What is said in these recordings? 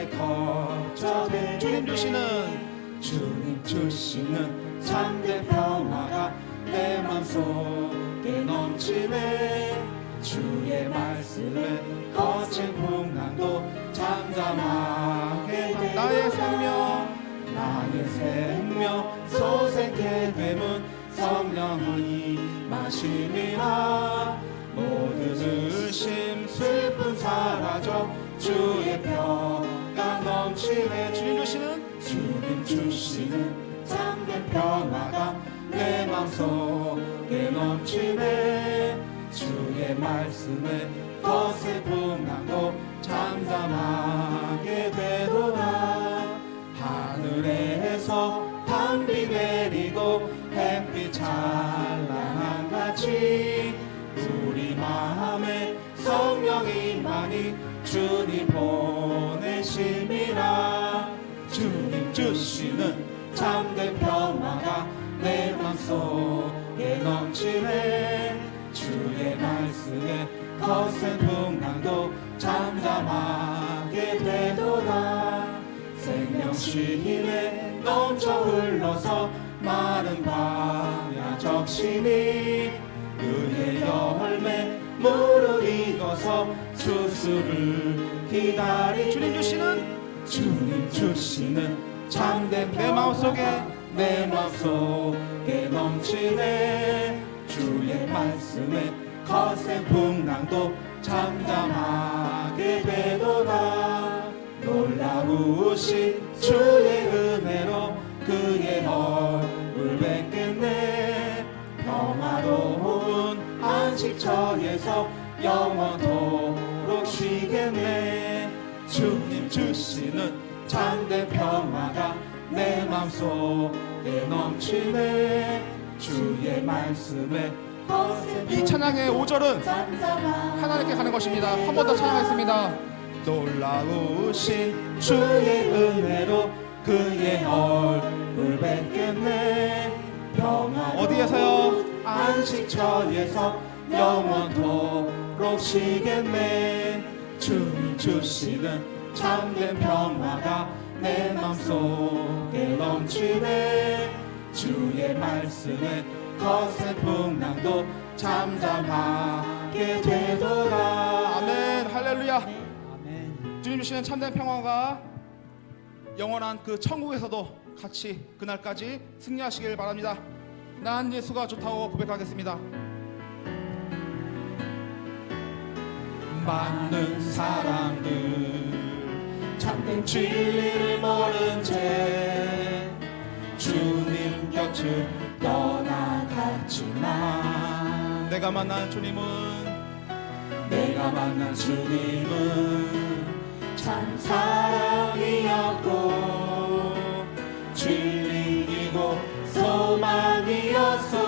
내게 거처돼. 주님 주시는 참된 평화가 내 맘속에 넘치네. 주의 말씀에 거친 풍랑도 잠잠하게 돼. 나의 생명 소생케 되면 성령이 마심이라. 모든 의심 슬픔 사라져 주의 평가 넘치네. 주님 주시는 참된 평화가 내 맘속에 넘치네. 주의 말씀에 거센 풍랑도 잠잠하게 되도다. 하늘에서 단비 내리고 햇빛 찬란한 같이 우리 마음에 성령이만이 주님 보내심이라. 주님 주시는 참된 평화가 내 맘속에 넘치네. 주의 말씀에 거센 풍랑도 잠잠하게 되도다. 생명심에 넘쳐 흘러서 마른 광야 적시니 의의 열매 무르 익어서 수수를 기다리. 주님 주시는 참된 내 마음속에 넘치네. 주의 말씀에 거센 풍랑도 잠잠하게 되도다. 놀라우신 주의 은혜로 그의 얼굴 뵙겠네. 평화로운 안식처에서 영원토록 쉬겠네. 주님 주시는 참된 평화가 내 맘속에 넘치네. 주의 말씀에 이 찬양의 5절은 하나님께 가는 것입니다. 한 번 더 찬양하겠습니다. 놀라우신 주의 은혜로 그의 얼굴 뵙겠네. 평화 어디에서요? 안식처에서 영원토록 쉬겠네. 주님 주시는 참된 평화가 내 맘속에 넘치네. 주의 말씀에 거센 풍랑도 잠잠하게 되도다. 아멘. 할렐루야. 주님 주시는 참된 평화가 영원한 그 천국에서도 같이 그날까지 승리하시길 바랍니다. 난 예수가 좋다고 고백하겠습니다. 많은 사람들 참된 진리를 모른 채 주님 곁을 떠나갔지만 내가 만난 주님은 참 사랑이었고 진리이고 소망이었어.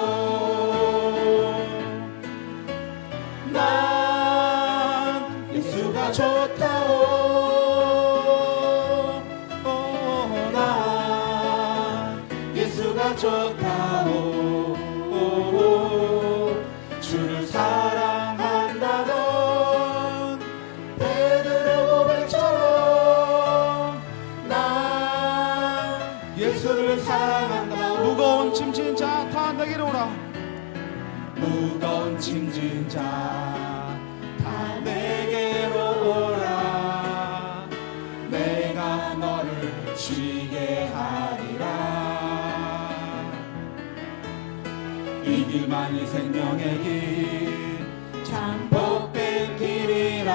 난 예수가 좋다오. 난 예수가 좋다오. 주를 사랑한다던 베드로 고백처럼 난 예수를 사랑한다. 무거운 짐진 자 다 내게로 오라. 무거운 짐진 자 다 내게로 오라. 내가 너를 쉬게 하리라. 이 길만이 생명의 길 참 복된 길이라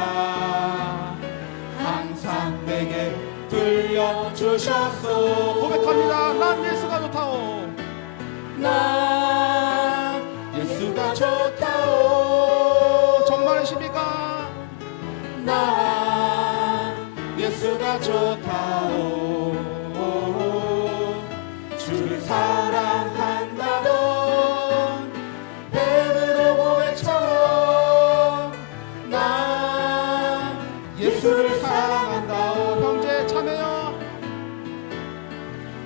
항상 내게 들려주셨소. 고백합니다. 난 예수가 좋다오. 난 예수가 좋다오. 정말이십니까? 난 예수가 좋다오. 주를 사랑한다던 베드로 고백처럼 난 예수를 사랑한다오. 형제 자매여,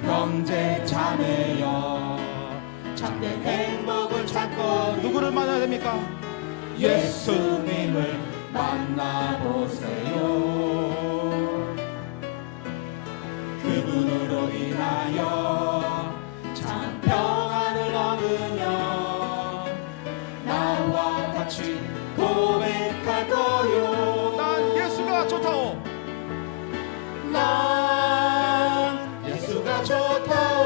형제 자매여 참된 행복을 찾고 누구를 만나야 됩니까? 예수님을 만나보세요. 좋다오. 난 예수가 좋다오.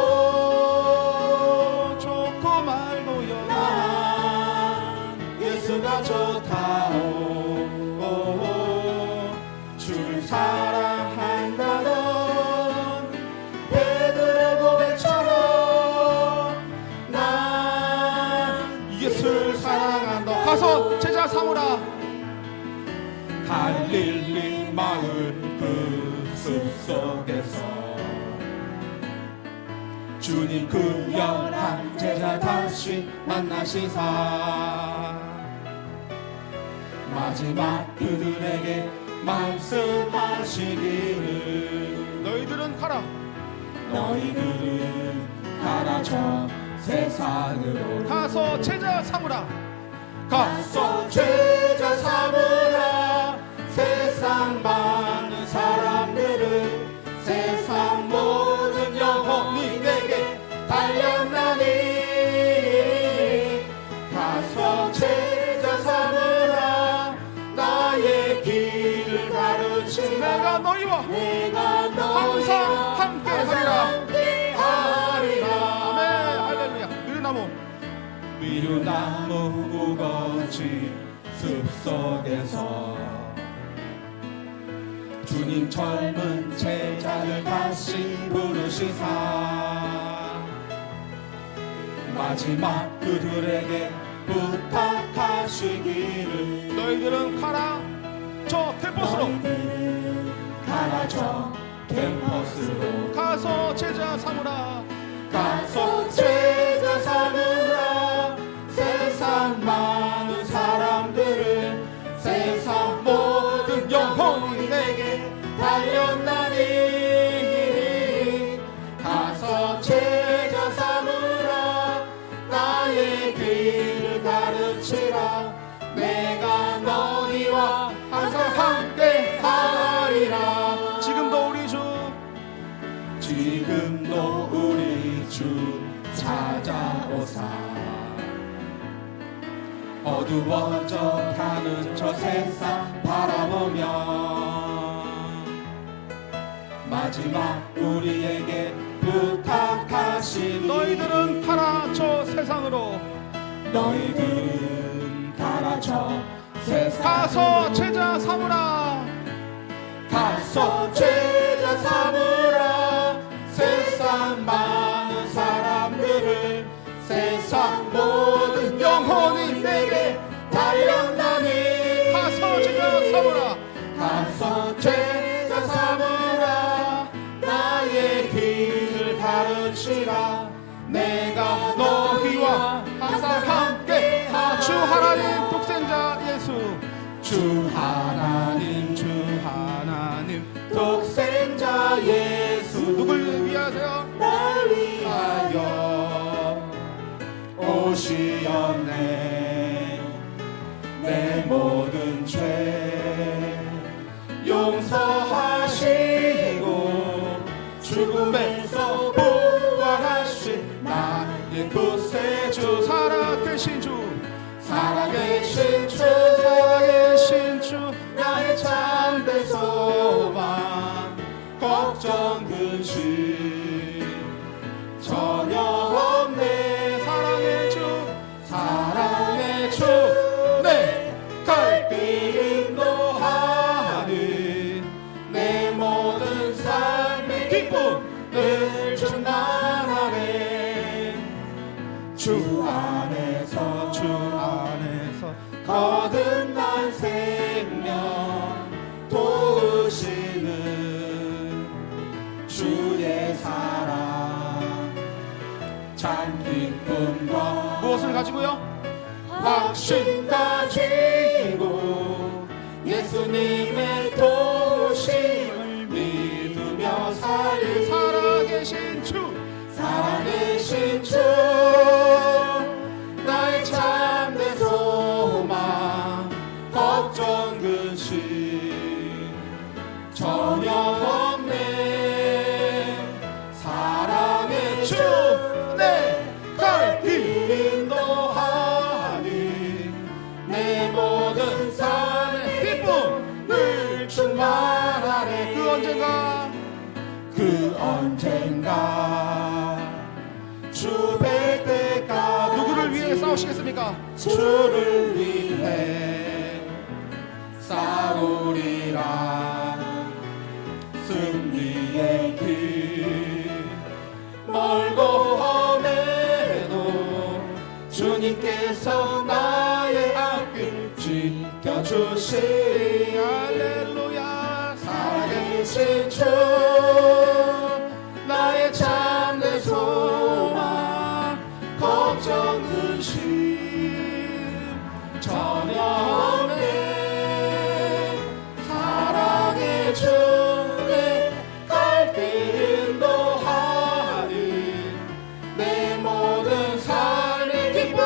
좋고 말고요. 난 예수가 좋다오. 주를 사랑한다던 베드로의 고백처럼 난 예수를 사랑한다. 가서 제자 삼으라. 갈릴리 마을 그 숲속에서 주님 그 열한 제자 다시 만나시사 마지막 그들에게 말씀하시기를 너희들은 가라. 너희들은 가라 저 세상으로 가서 제자 삼으라. 가서 제자 삼으라. 세상 많은 사람들을 세상 모든 영혼이 내게 달렸나니 가서 제자 삼으라. 나의 길을 가르치라. 내가 너희와 내가 너희와 항상 함께 하리라. 함께 하리라. 아멘. 할렐루야. 느르나무. 미루나무 우거지 숲속에서 주님 젊은 제자를 다시 부르시사 마지막 그들에게 부탁하시기를 너희들은 가라. 저 캠퍼스로. 너희들은 가라 저 캠퍼스로 가서 제자 삼으라. 가서 제자 삼으라. 세상 많은 사람들을 세상 모든 영혼이 내게 달렸나니 가서 제자 삼으라. 나의 길을 가르치라. 내가 너희와 항상 함께 하리라. 지금도 우리 주 지금도 우리 주 찾아오사 어두워져 가는 저 세상 바라보며 마지막 우리에게 부탁하시니 너희들은 가라 저 세상으로. 너희들은 가라 저 세상 가서 제자 삼으라. 가서 제자 삼으라. 세상 많은 사람들을 세상 모든 영혼이 내게 달렸나니 가서 제자 삼으라. 가서 제자 삼으라. 나의 길을 가르치라. 내가 너희와 항상 함께 주 하나님 독생자 예수. 주 하나님 주 하나님 독생자 예수 누굴 위하세요? 날 위하여 오시었네. 내 모든 죄 용서하시고 죽음에서 부활하신 나의 구세주 살아계신 주. 살아계신 주 살아계신 주. 나의 참된 소망 걱정 근심 전혀 없네. 사랑의 주. 사랑의 주 내 갈 길 인도하는 내 모든 삶의 기쁨을 충만하네. 주 안에서 주 안에서 거듭난 생명 도우시는 주의 사랑 참 기쁨과 무엇을 가지고요? 확신 가지고 예수님의 도우심을 믿으며 살리. 살아계신 주. 살아계신 주 나의 참된 소망 걱정 근심 전혀 없네. 사랑의 주 내 갈 길 인도하니 내 모든 삶의 기쁨을 충만 주 뵐 때까지 누구를 위해 싸우시겠습니까? 주를 위해 싸우리라. 승리의 길 멀고 험해도 주님께서 나의 앞길 지켜주시리. 할렐루야. 살아계신 주 나의 참된 소망 걱정 근심 전혀 없네. 사랑의 주 내 갈 길 인도하니 내 모든 삶의 기쁨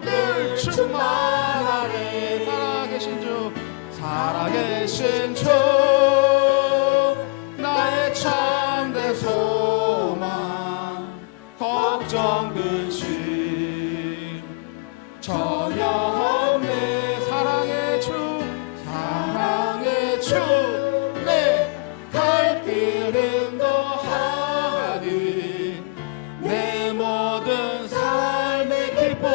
늘 충만하네. 살아계신 주, 살아계신 주 나의 참된 소망 걱정 근심 전혀 없네. 사랑의 주, 사랑의 주 내 갈 길 인도하니 내 모든 삶의 기쁨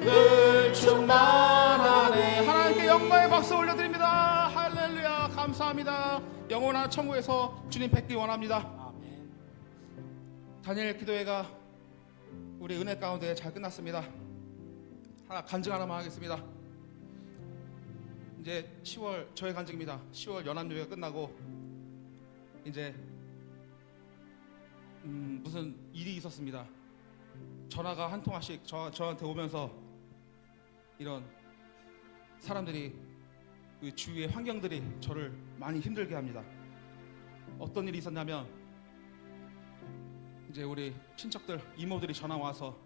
늘 충만하네. 하나님께 영광의 박수 올려드립니다. 할렐루야. 감사합니다. 영원한 천국에서 주님 뵙기 원합니다. 다니엘 기도회가 우리 은혜 가운데 잘 끝났습니다. 간증 하나만 하겠습니다. 이제 10월 저의 간증입니다. 10월 연합예배가 끝나고 이제 무슨 일이 있었습니다. 전화가 한 통화씩 저한테 오면서 이런 사람들이 그 주위의 환경들이 저를 많이 힘들게 합니다. 어떤 일이 있었냐면 이제 우리 친척들 이모들이 전화 와서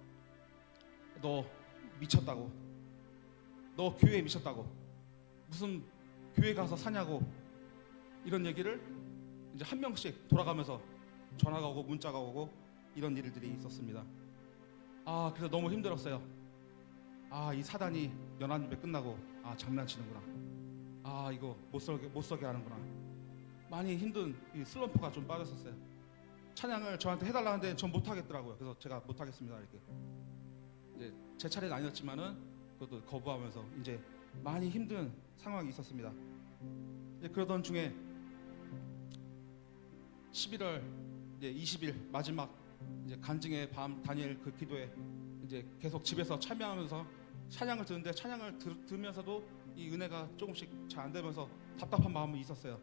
너 미쳤다고, 너 교회에 미쳤다고, 무슨 교회 가서 사냐고, 이런 얘기를 이제 한 명씩 돌아가면서 전화가 오고 문자가 오고 이런 일들이 있었습니다. 그래서 너무 힘들었어요. 이 사단이 연합예배 끝나고 장난치는구나. 이거 못 서게 하는구나. 많이 힘든 이 슬럼프가 좀 빠졌었어요. 찬양을 저한테 해달라는데 전 못하겠더라고요. 그래서 제가 못하겠습니다 이렇게. 이제 제 차례는 아니었지만은 그것도 거부하면서 이제 많이 힘든 상황이 있었습니다. 이제 그러던 중에 11월 이제 20일 마지막 이제 간증의 밤 다니엘 그 기도에 이제 계속 집에서 참여하면서 찬양을 듣는데 찬양을 들으면서도 이 은혜가 조금씩 잘 안 되면서 답답한 마음이 있었어요.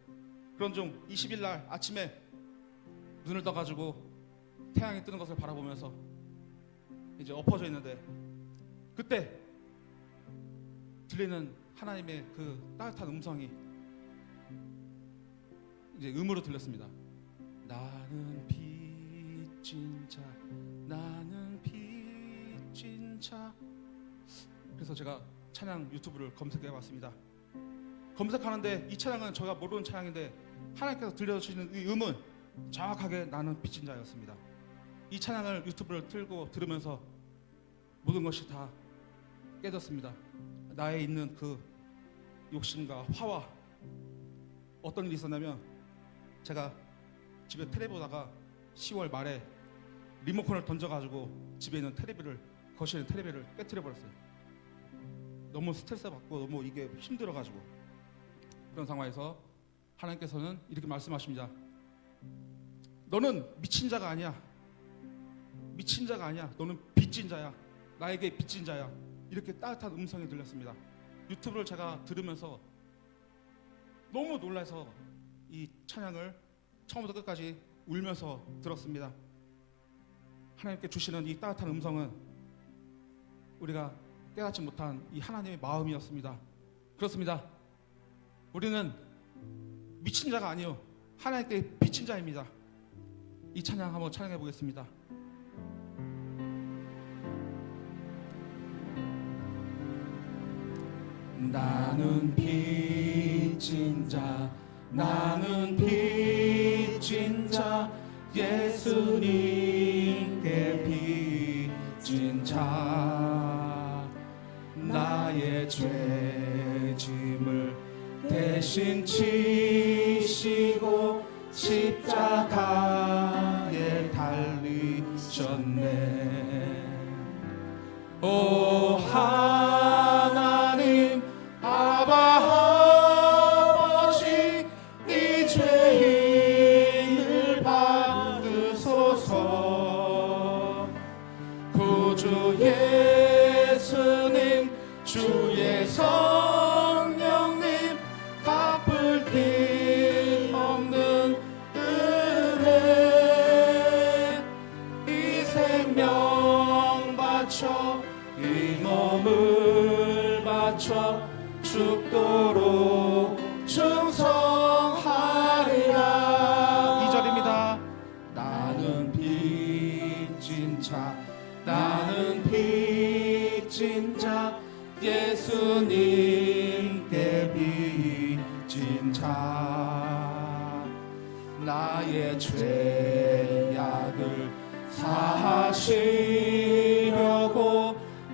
그런 중 20일 날 아침에 눈을 떠가지고 태양이 뜨는 것을 바라보면서 이제 엎어져 있는데 그때 들리는 하나님의 그 따뜻한 음성이 이제 음으로 들렸습니다. 나는 빚진 자, 나는 빚진 자. 그래서 제가 찬양 유튜브를 검색해봤습니다. 검색하는데 이 찬양은 제가 모르는 찬양인데 하나님께서 들려주시는 이 음은 정확하게 나는 빚진 자였습니다. 이 찬양을 유튜브를 틀고 들으면서 모든 것이 다 깨졌습니다. 나에 있는 그 욕심과 화와 어떤 일이 있었냐면 제가 집에 텔레비 보다가 10월 말에 리모컨을 던져가지고 집에 있는 텔레비를 거실에 있는 텔레비를 깨트려 버렸어요. 너무 스트레스 받고 너무 이게 힘들어가지고 그런 상황에서 하나님께서는 이렇게 말씀하십니다. 너는 미친 자가 아니야. 미친 자가 아니야. 너는 빚진 자야. 나에게 빚진 자야. 이렇게 따뜻한 음성이 들렸습니다. 유튜브를 제가 들으면서 너무 놀라서 이 찬양을 처음부터 끝까지 울면서 들었습니다. 하나님께 주시는 이 따뜻한 음성은 우리가 깨닫지 못한 이 하나님의 마음이었습니다. 그렇습니다. 우리는 미친 자가 아니요 하나님께 빚진 자입니다. 이 찬양 한번 찬양해 보겠습니다. 나는 빚진 자, 나는 빚진 자, 예수님께 빚진 자, 나의 죄짐을 대신 지시고 십자가에 달리셨네. 오 하나님 아바 아버지 이 죄인을 받으소서. 구주 예수님 주의 성령님 갚을 길 없는 은혜 이 생명 바쳐 이 몸을 바쳐 죽도록 충성하리라. 2절입니다. 나는 빚진 자 나는 빚진 자 예수님께 빚진 자 나의 죄악을 사하시려고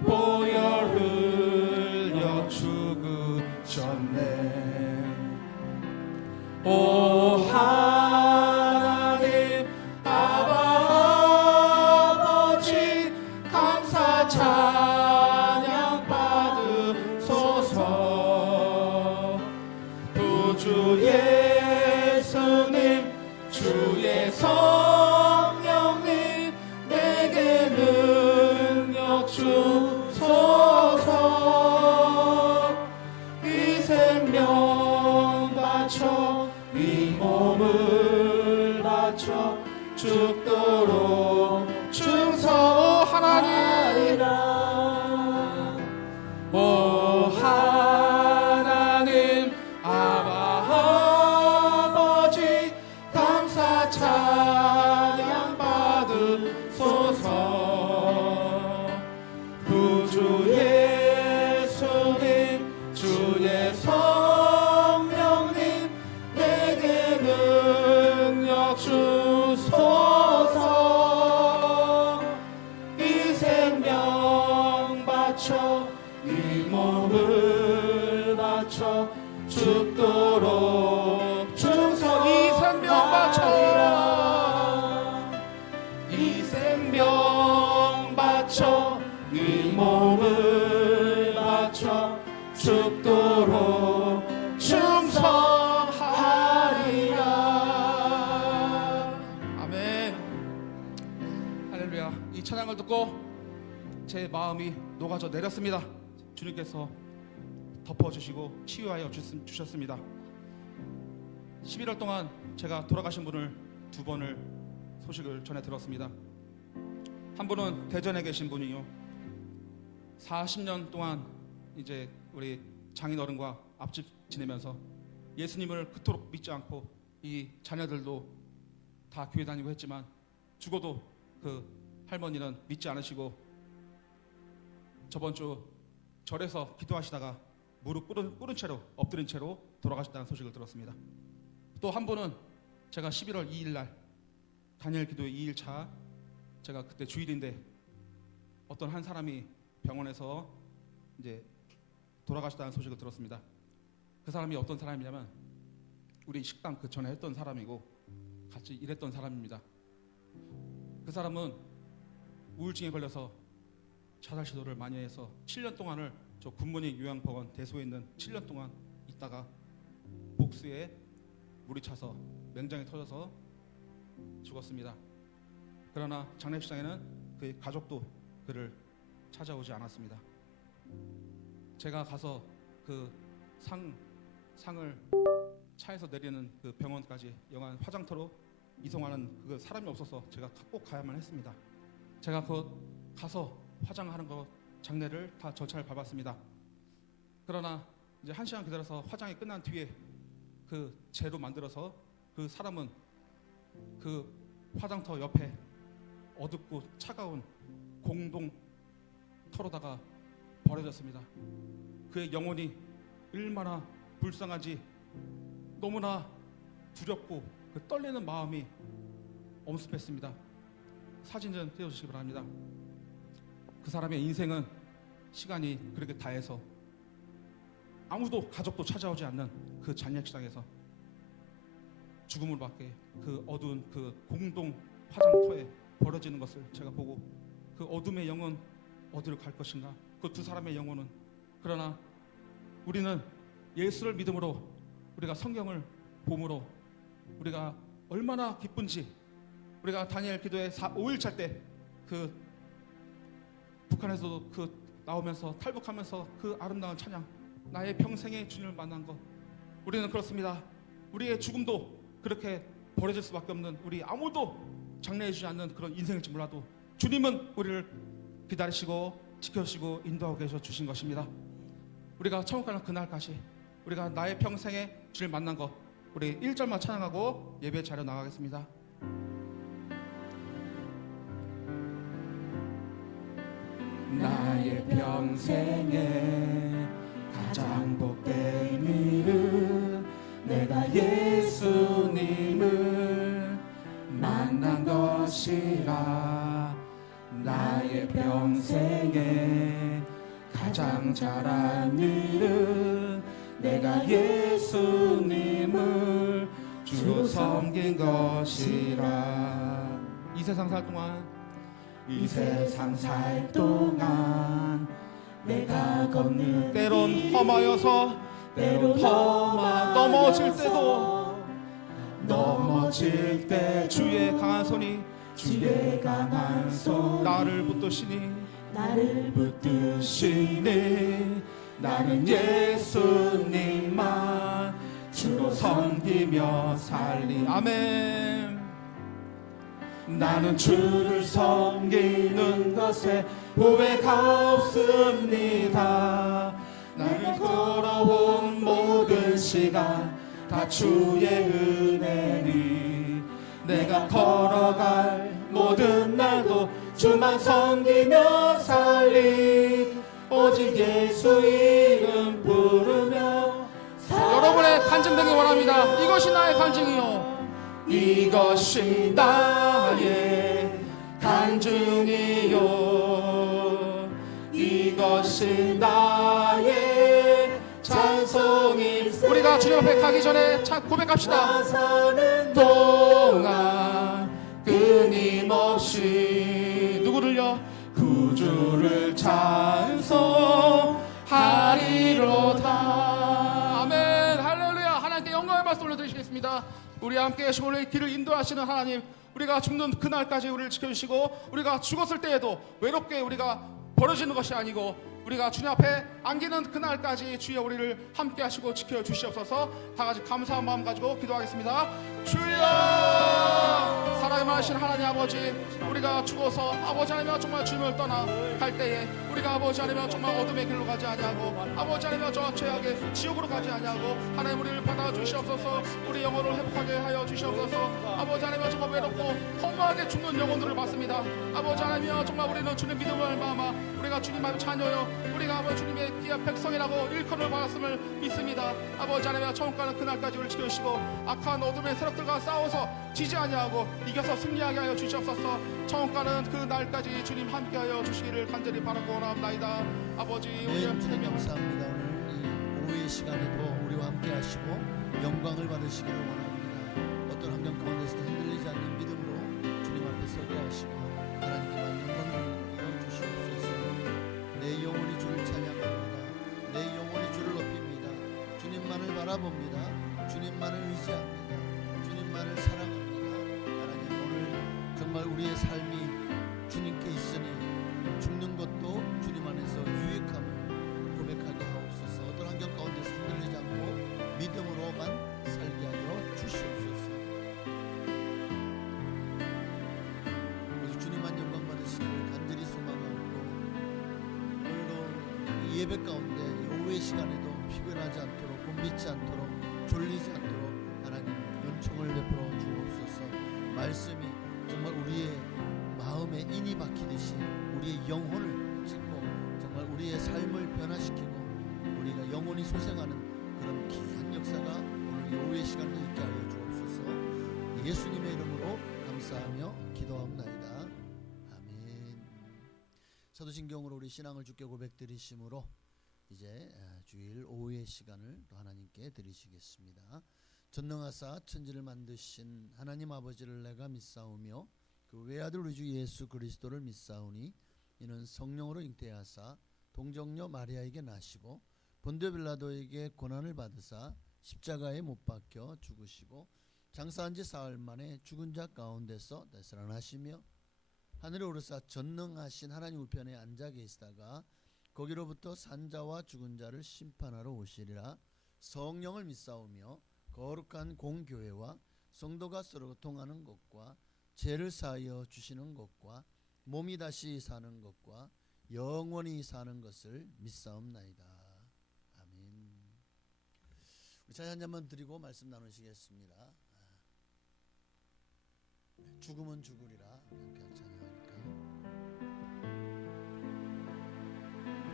보혈 흘려 죽으셨네. 오 하나님 아버지 감사 찬양 받으소서. 구주 예수님 주의 성령님 내게 능력 주소서. 이 생명 바쳐 이 몸을 바쳐 죽도록 충성하리라. 오 하나님 아버지 감사 찬양 받으소서. 구주 예수님 주의 성령님 내게 능력 주소서. 이 생명 바쳐 이 몸을 바쳐 죽도록 충성. 이 생명 바쳐 이 생명 바쳐 이 몸을 바쳐 죽도록 충성하리라. 아멘. 할렐루야. 이 찬양을 듣고 제 마음이 녹아져 내렸습니다. 주님께서 덮어주시고 치유하여 주셨습니다. 11월 동안 제가 돌아가신 분을 2번을 소식을 전해 들었습니다. 한 분은 대전에 계신 분이요, 40년 동안 이제 우리 장인어른과 앞집 지내면서 예수님을 그토록 믿지 않고 이 자녀들도 다 교회 다니고 했지만 죽어도 그 할머니는 믿지 않으시고 저번 주 절에서 기도하시다가 무릎 꿇은 채로 엎드린 채로 돌아가셨다는 소식을 들었습니다. 또 한 분은 제가 11월 2일 날 다니엘 기도회 2일차 제가 그때 주일인데 어떤 한 사람이 병원에서 이제 돌아가셨다는 소식을 들었습니다. 그 사람이 어떤 사람이냐면 우리 식당 그 전에 했던 사람이고 같이 일했던 사람입니다. 그 사람은 우울증에 걸려서 자살 시도를 많이 해서 7년 동안을 저 굿모닝 요양병원 대소에 있는 7년 동안 있다가 복수에 물이 차서 맹장이 터져서 죽었습니다. 그러나 장례식장에는 그의 가족도 그를 찾아오지 않았습니다. 제가 가서 그 상을 차에서 내리는 그 병원까지 영안 화장터로 이송하는 그 사람이 없어서 제가 꼭 가야만 했습니다. 제가 그 가서 화장하는 거 장례를 다 절차를 밟았습니다. 그러나 이제 1시간 기다려서 화장이 끝난 뒤에 그 재로 만들어서 그 사람은 그 화장터 옆에 어둡고 차가운 공동 터로다가 버려졌습니다. 그의 영혼이 얼마나 불쌍한지 너무나 두렵고 그 떨리는 마음이 엄습했습니다. 사진 좀 띄워주시기 바랍니다. 그 사람의 인생은 시간이 그렇게 다해서 아무도 가족도 찾아오지 않는 그 장례식장에서 죽음을 맞게 그 어두운 그 공동 화장터에 버려지는 것을 제가 보고 그 어둠의 영은 어디로 갈 것인가? 그 두 사람의 영혼은. 그러나 우리는 예수를 믿음으로, 우리가 성경을 봄으로 우리가 얼마나 기쁜지, 우리가 다니엘 기도회 5일차 때 그 북한에서도 그 나오면서 탈북하면서 그 아름다운 찬양, 나의 평생에 주님을 만난 것, 우리는 그렇습니다. 우리의 죽음도 그렇게 버려질 수밖에 없는, 우리 아무도 장래해주지 않는 그런 인생일지 몰라도 주님은 우리를 기다리시고 지켜주시고 인도하고 계셔 주신 것입니다. 우리가 천국 가는 그날까지 우리가 나의 평생에 주를 만난 것, 우리 1절만 찬양하고 예배 자료 나가겠습니다. 나의 평생에 가장 복된 일은 내가 예수님을 만난 것이라. 나의 평생에 가장 잘한 일은 내가 예수님을 주로 섬긴 것이라. 이 세상 살 동안, 이 세상 살 동안 내가 걷는 때론 험하여서, 때론 넘어질 때도, 넘어질 때 주의 강한 손이, 주의 강한 손 나를 붙드시니, 나를 붙드시니. 나는 예수님만 주로 섬기며 살리. 아멘. 나는 주를 섬기는 것에 후회가 없습니다. 나를 걸어온 모든 시간 다 주의 은혜니, 내가 걸어갈 모든 날도 주만 섬기며 살리. 오직 예수 이름 부르며 여러분의 간증되기 원합니다. 이것이 나의 간증이요, 이것이 나의 간증이요, 이것이 나의 찬송입니다. 우리가 주님 앞에 가기 전에 고백합시다. 사는 동안 끊임없이 누구를요? 구주를 찬송하리로다. 아멘. 할렐루야. 하나님께 영광의 말씀 올려드리시겠습니다. 우리 함께 계시고 우리의 길을 인도하시는 하나님, 우리가 죽는 그날까지 우리를 지켜주시고, 우리가 죽었을 때에도 외롭게 우리가 버려지는 것이 아니고, 우리가 주님 앞에 안기는 그날까지 주여 우리를 함께 하시고 지켜 주시옵소서. 다 같이 감사한 마음 가지고 기도하겠습니다. 주여, 사랑이 많으신 하나님 아버지, 우리가 죽어서 아버지 하나님 정말 주님을 떠나 갈 때에 우리가 아버지 하나님 정말 어둠의 길로 가지 아니하고, 아버지 하나님 저 죄악의 지옥으로 가지 아니하고, 하나님 우리를 받아 주시옵소서. 우리 영혼을 회복하게 하여 주시옵소서. 아버지 하나님 정말 외롭고 허무하게 죽는 영혼들을 봤습니다. 아버지 하나님 정말 우리는 주님 믿음을 마마 우리가 주님 앞에 자녀요, 우리가 아버지 주님의 귀한 백성이라고 일컬을 받았음을 믿습니다. 아버지 하나님 천국 가는 그날까지 우리를 지켜주시고, 악한 어둠의 세력들과 싸워서 지지 아니하고 이겨서 승리하게 하여 주시옵소서. 천국 가는 그 날까지 주님 함께하여 주시기를 간절히 바라고 원합니다. 아버지 우리의 주님 감사합니다. 오늘 이 오후의 시간에도 우리와 함께 하시고 영광을 받으시기를 원합니다. 어떤 환경 가운데서도 흔들리지 않는 믿음으로 주님 앞에 서게 하시고 하나님께만 영광을 주시옵소서. 내 영혼이 주를 찬양합니다. 내 영혼이 주를 높입니다. 주님만을 바라봅니다. 주님만을 의지합니다. 주님만을 사랑합니다. 하나님, 오늘 정말 우리의 삶이 주님께 있으니 죽는 것도 주님 안에서 유익함을 고백하게 하옵소서. 어떤 환경 가운데서 흔들리지 않고 믿음으로만 살게 하여 주시옵소서. 오직 주님만 영광 받으시기를 간절히 소망하고, 오늘도 이 예배 가운데 오후의 시간에도 피곤하지 않도록, 곤비지 않도록, 졸리지 않도록 하나님 은총을 베풀어 주옵소서. 말씀이 정말 우리의 마음에 인이 박히듯이 우리의 영혼을 짓고 정말 우리의 삶을 변화시키고 우리가 영혼이 소생하는 그런 귀한 역사가 오늘 이 오후의 시간도 있게 하여 주옵소서. 예수님의 이름으로 감사하며 기도합나이다. 아멘. 사도신경으로 우리 신앙을 주께 고백드리심으로 이제 주일 오후의 시간을 또 하나님께 드리시겠습니다. 전능하사 천지를 만드신 하나님 아버지를 내가 믿사오며 그 외아들 우리 주 예수 그리스도를 믿사오니 이는 성령으로 잉태하사 동정녀 마리아에게 나시고 본디오 빌라도에게 고난을 받으사 십자가에 못 박혀 죽으시고 장사한 지 사흘 만에 죽은 자 가운데서 되살아나시며 하늘에 오르사 전능하신 하나님 우편에 앉아 계시다가 거기로부터 산자와 죽은 자를 심판하러 오시리라. 성령을 믿사오며 거룩한 공교회와 성도가 서로 통하는 것과 죄를 사하여 주시는 것과 몸이 다시 사는 것과 영원히 사는 것을 믿사옵나이다. 아멘. 우리 찬양 한 잔만 드리고 말씀 나누시겠습니다. 죽음은 죽으리라. 이렇게 찬양할까요?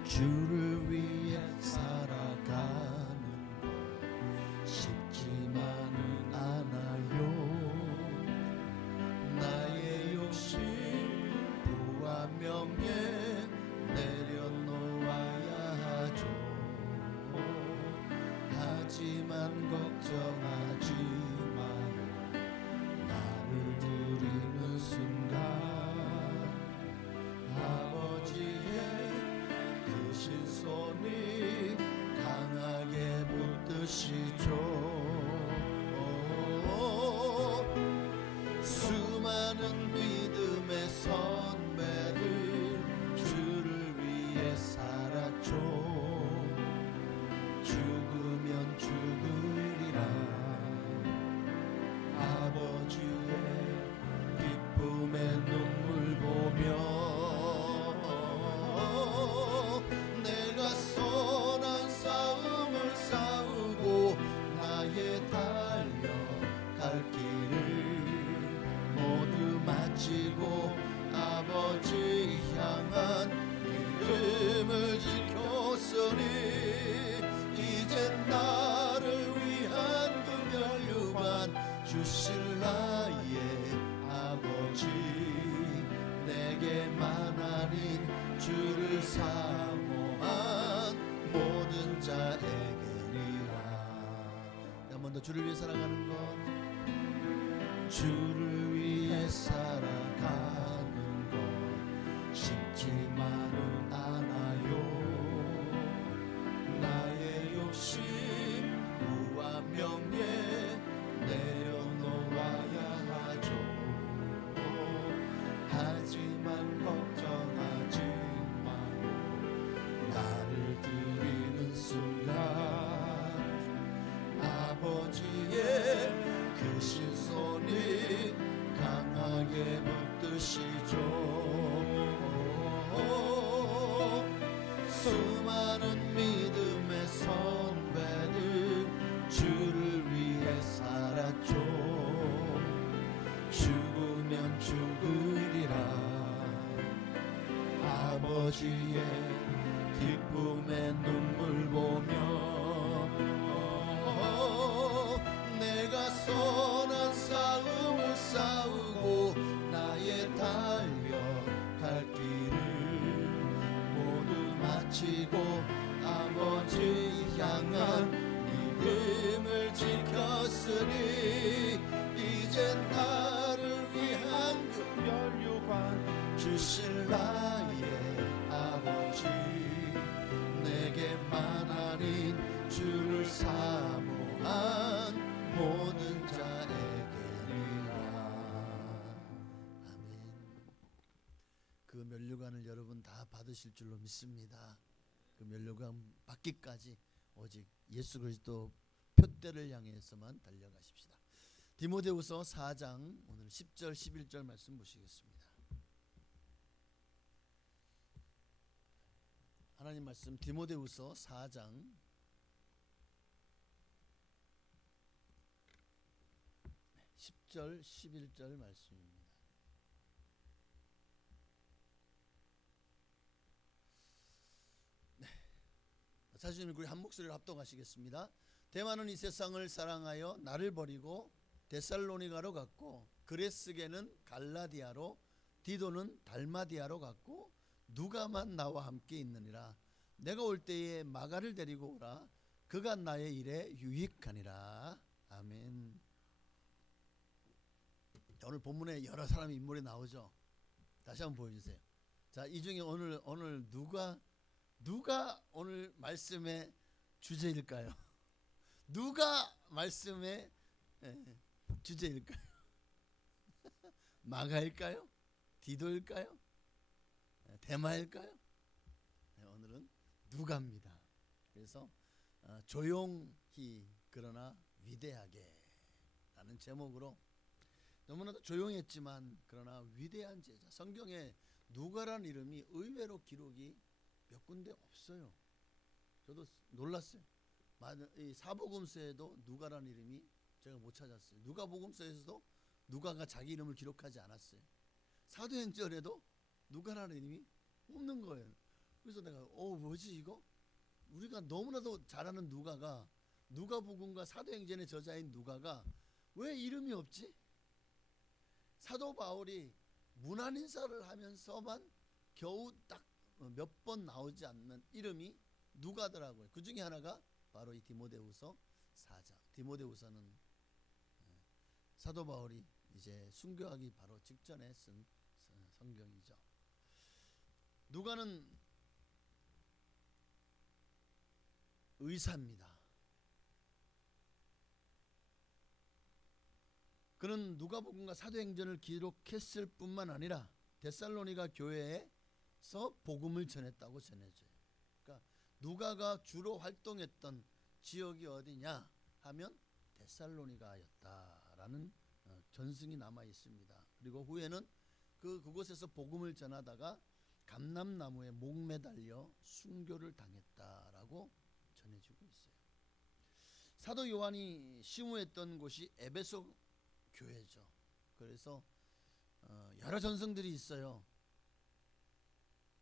주를 위해 살아가는 것 쉽지만은 않아요. 나의 욕심 부와 명예 내려놓아야 하죠. 하지만 걱정하지 마요. 나를 드리는 순간 아버지의 그 신손이 강하게 붙드시죠. 수많은 믿음의 선배들 주를 위해 살았죠. 죽으면 죽으리라. 아버지의 기쁨의 눈물 보며 내가 선한 싸움을 싸우고 나의 달려갈 길을 모두 마치고 아버지 향한 믿음을 지켰으니 이젠 나를 위한 그 면류관 주실 나의 아버지 내게만 아닌 주를 사모한 모든 자에게리라. 한 번 더 주를 위해 살아가는 것 주를 위해 살아가는 것 쉽지만은 않아요. 나의 욕심 부와 명예 내려놓아야 하죠. 하지만 걱정하지 마요. 나를 드리는 순간 아버지의 그 신손이 강하게 붙드시죠. 수많은 믿음의 선배들 주를 위해 살았죠. 죽으면 죽으리라. 아버지의 기쁨의 눈물 보며 내가 선한 싸움을 싸우고 나의 달려갈 길을 모두 마치고 아버지 향한 믿음을 지켰으니 이젠 나를 위한 그 면류관 주실 나의 아버지 내게만 아닌 주를 사모한 모든 자에게리라. 아멘. 그 면류관을 여러분 다 받으실 줄로 믿습니다. 그 면류관 받기까지 오직 예수 그리스도 표대를 향해서만 달려가십시다. 디모데후서 4장 오늘 10절 11절 말씀 보시겠습니다. 하나님 말씀 디모데후서 4장 10절 11절 말씀입니다. 네. 자주님 우리 한 목소리로 합동하시겠습니다. 대만은 이 세상을 사랑하여 나를 버리고 데살로니가로 갔고 그레스게는 갈라디아로 디도는 달마디아로 갔고 누가만 나와 함께 있느니라. 내가 올 때에 마가를 데리고 오라. 그가 나의 일에 유익하니라. 아멘. 오늘 본문에 여러 사람의 인물이 나오죠. 다시 한번 보여주세요. 자, 이 중에 오늘 누가 오늘 말씀의 주제일까요? 누가 말씀의 주제일까요? 마가일까요? 디도일까요? 데마일까요? 오늘은 누가입니다. 그래서 조용히 그러나 위대하게 라는 제목으로 너무나도 조용했지만 그러나 위대한 제자. 성경에 누가라는 이름이 의외로 기록이 몇 군데 없어요. 저도 놀랐어요. 이 사복음서에도 누가라는 이름이 제가 못 찾았어요. 누가복음서에서도 누가가 자기 이름을 기록하지 않았어요. 사도행전에도 누가라는 이름이 없는 거예요. 그래서 내가 뭐지 이거? 우리가 너무나도 잘 아는 누가가, 누가복음과 사도행전의 저자인 누가가 왜 이름이 없지? 사도 바울이 문안인사를 하면서만 겨우 딱 몇 번 나오지 않는 이름이 누가더라고요. 그 중에 하나가 바로 이 디모데후서 4장. 디모데후서는 사도 바울이 이제 순교하기 바로 직전에 쓴 성경이죠. 누가는 의사입니다. 그는 누가복음과 사도행전을 기록했을 뿐만 아니라 데살로니가 교회에서 복음을 전했다고 전해져요. 그러니까 누가가 주로 활동했던 지역이 어디냐 하면 데살로니가였다라는 전승이 남아 있습니다. 그리고 후에는 그곳에서 복음을 전하다가 감람나무에 목 매달려 순교를 당했다라고 전해지고 있어요. 사도 요한이 심우했던 곳이 에베소 교회죠. 그래서 여러 전승들이 있어요.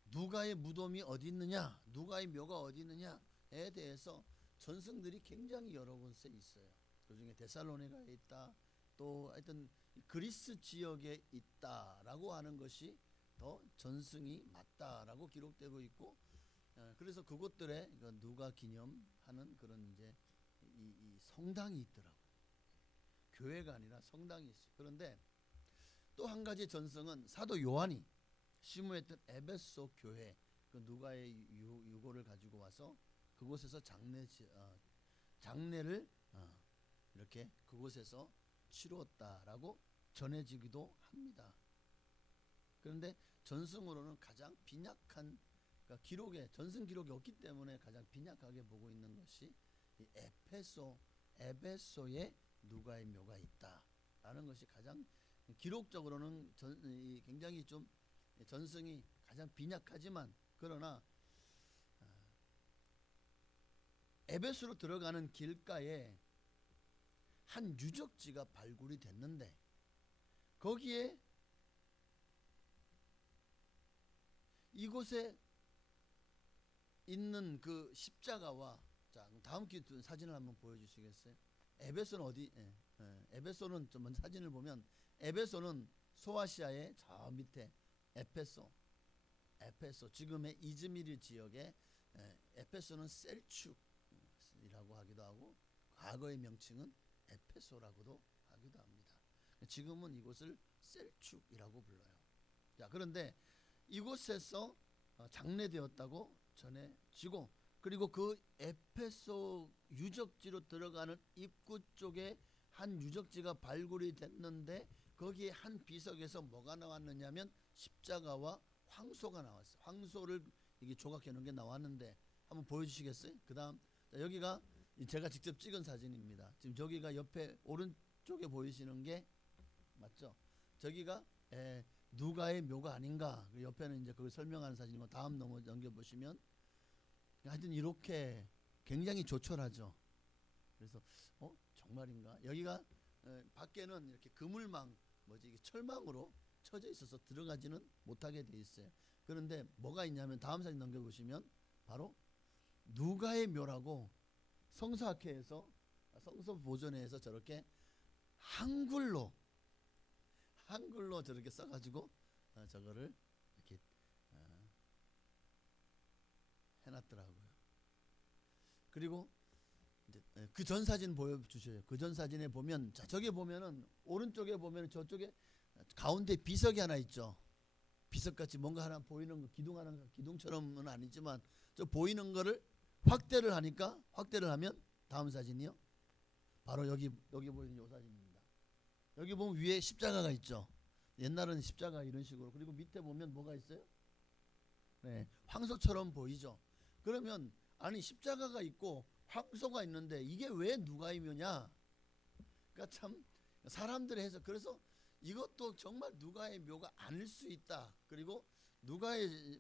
누가의 무덤이 어디 있느냐, 누가의 묘가 어디 있느냐에 대해서 전승들이 굉장히 여러 곳에 있어요. 그 중에 데살로니가에 있다, 또 하여튼 그리스 지역에 있다라고 하는 것이 더 전승이 맞다라고 기록되고 있고, 그래서 그곳들에 누가 기념하는 그런 이제 이 성당이 있더라고요. 교회가 아니라 성당이 있어요. 그런데 또 한 가지 전승은 사도 요한이 심우했던 에베소 교회, 그 누가의 유고를 가지고 와서 그곳에서 장례를 이렇게 그곳에서 치루었다라고 전해지기도 합니다. 그런데 전승으로는 가장 빈약한, 그러니까 기록에 전승 기록이 없기 때문에 가장 빈약하게 보고 있는 것이 이 에베소에 누가의 묘가 있다라는 것이 가장 기록적으로는 굉장히 좀 전승이 가장 빈약하지만, 그러나 에베소로 들어가는 길가에 한 유적지가 발굴이 됐는데 거기에 이곳에 있는 그 십자가와, 자 다음 사진을 한번 보여주시겠어요? 에베소는 어디? 에베소는 좀 먼저 사진을 보면 에베소는 소아시아의 저 밑에 에페소 지금의 이즈미르 지역에 에페소는 셀축이라고 하기도 하고 과거의 명칭은 에페소라고도 하기도 합니다. 지금은 이곳을 셀축이라고 불러요. 자, 그런데 이곳에서 장례되었다고 전해지고, 그리고 그 에페소 유적지로 들어가는 입구 쪽에 한 유적지가 발굴이 됐는데 거기에 한 비석에서 뭐가 나왔느냐면 십자가와 황소가 나왔어요. 황소를 이게 조각해 놓은 게 나왔는데 한번 보여주시겠어요? 그 다음 여기가 제가 직접 찍은 사진입니다. 지금 저기가 옆에 오른쪽에 보이시는 게 맞죠? 저기가 누가의 묘가 아닌가. 옆에는 이제 그걸 설명하는 사진이고, 다음 넘겨보시면 하여튼 이렇게 굉장히 조촐하죠. 그래서 정말인가? 여기가 밖에는 이렇게 그물망, 이게 철망으로 쳐져 있어서 들어가지는 못하게 돼 있어요. 그런데 뭐가 있냐면 다음 사진 넘겨보시면 바로 누가의 묘라고 성서학회에서 성서 보존회에서 저렇게 한글로 저렇게 써가지고 저거를 이렇게 해놨더라고요. 그리고 이제 그 전 사진 보여주셔요. 그 전 사진에 보면, 자 저기 보면은 오른쪽에 보면 저쪽에 가운데 비석이 하나 있죠. 비석같이 뭔가 하나 보이는 거, 기둥처럼은 아니지만 저 보이는 거를 확대를 하면 다음 사진이요. 바로 여기 보이는 이 사진입니다. 여기 보면 위에 십자가가 있죠. 옛날은 십자가 이런 식으로, 그리고 밑에 보면 뭐가 있어요? 네, 황소처럼 보이죠. 그러면 아니 십자가가 있고 황소가 있는데 이게 왜 누가이묘냐? 그러니까 참 사람들의 해석. 그래서 이것도 정말 누가의 묘가 아닐 수 있다. 그리고 누가의 이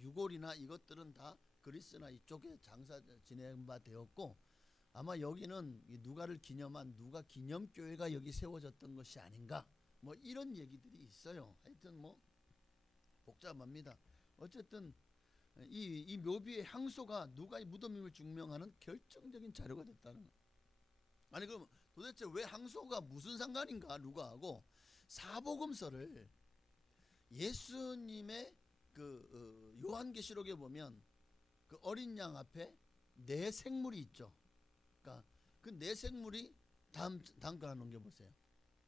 유골이나 이것들은 다 그리스나 이쪽에 장사 지낸 바 되었고, 아마 여기는 이 누가를 기념한 누가 기념교회가 여기 세워졌던 것이 아닌가, 뭐 이런 얘기들이 있어요. 하여튼 뭐 복잡합니다. 어쨌든 이 묘비의 향소가 누가의 무덤임을 증명하는 결정적인 자료가 됐다는 거예요. 아니 그럼 도대체 왜 향소가 무슨 상관인가? 누가하고 사복음서를 예수님의 그 요한계시록에 보면 그 어린 양 앞에 네 생물이 있죠. 그러니까 그 네 생물이 다음 거 하나 넘겨보세요.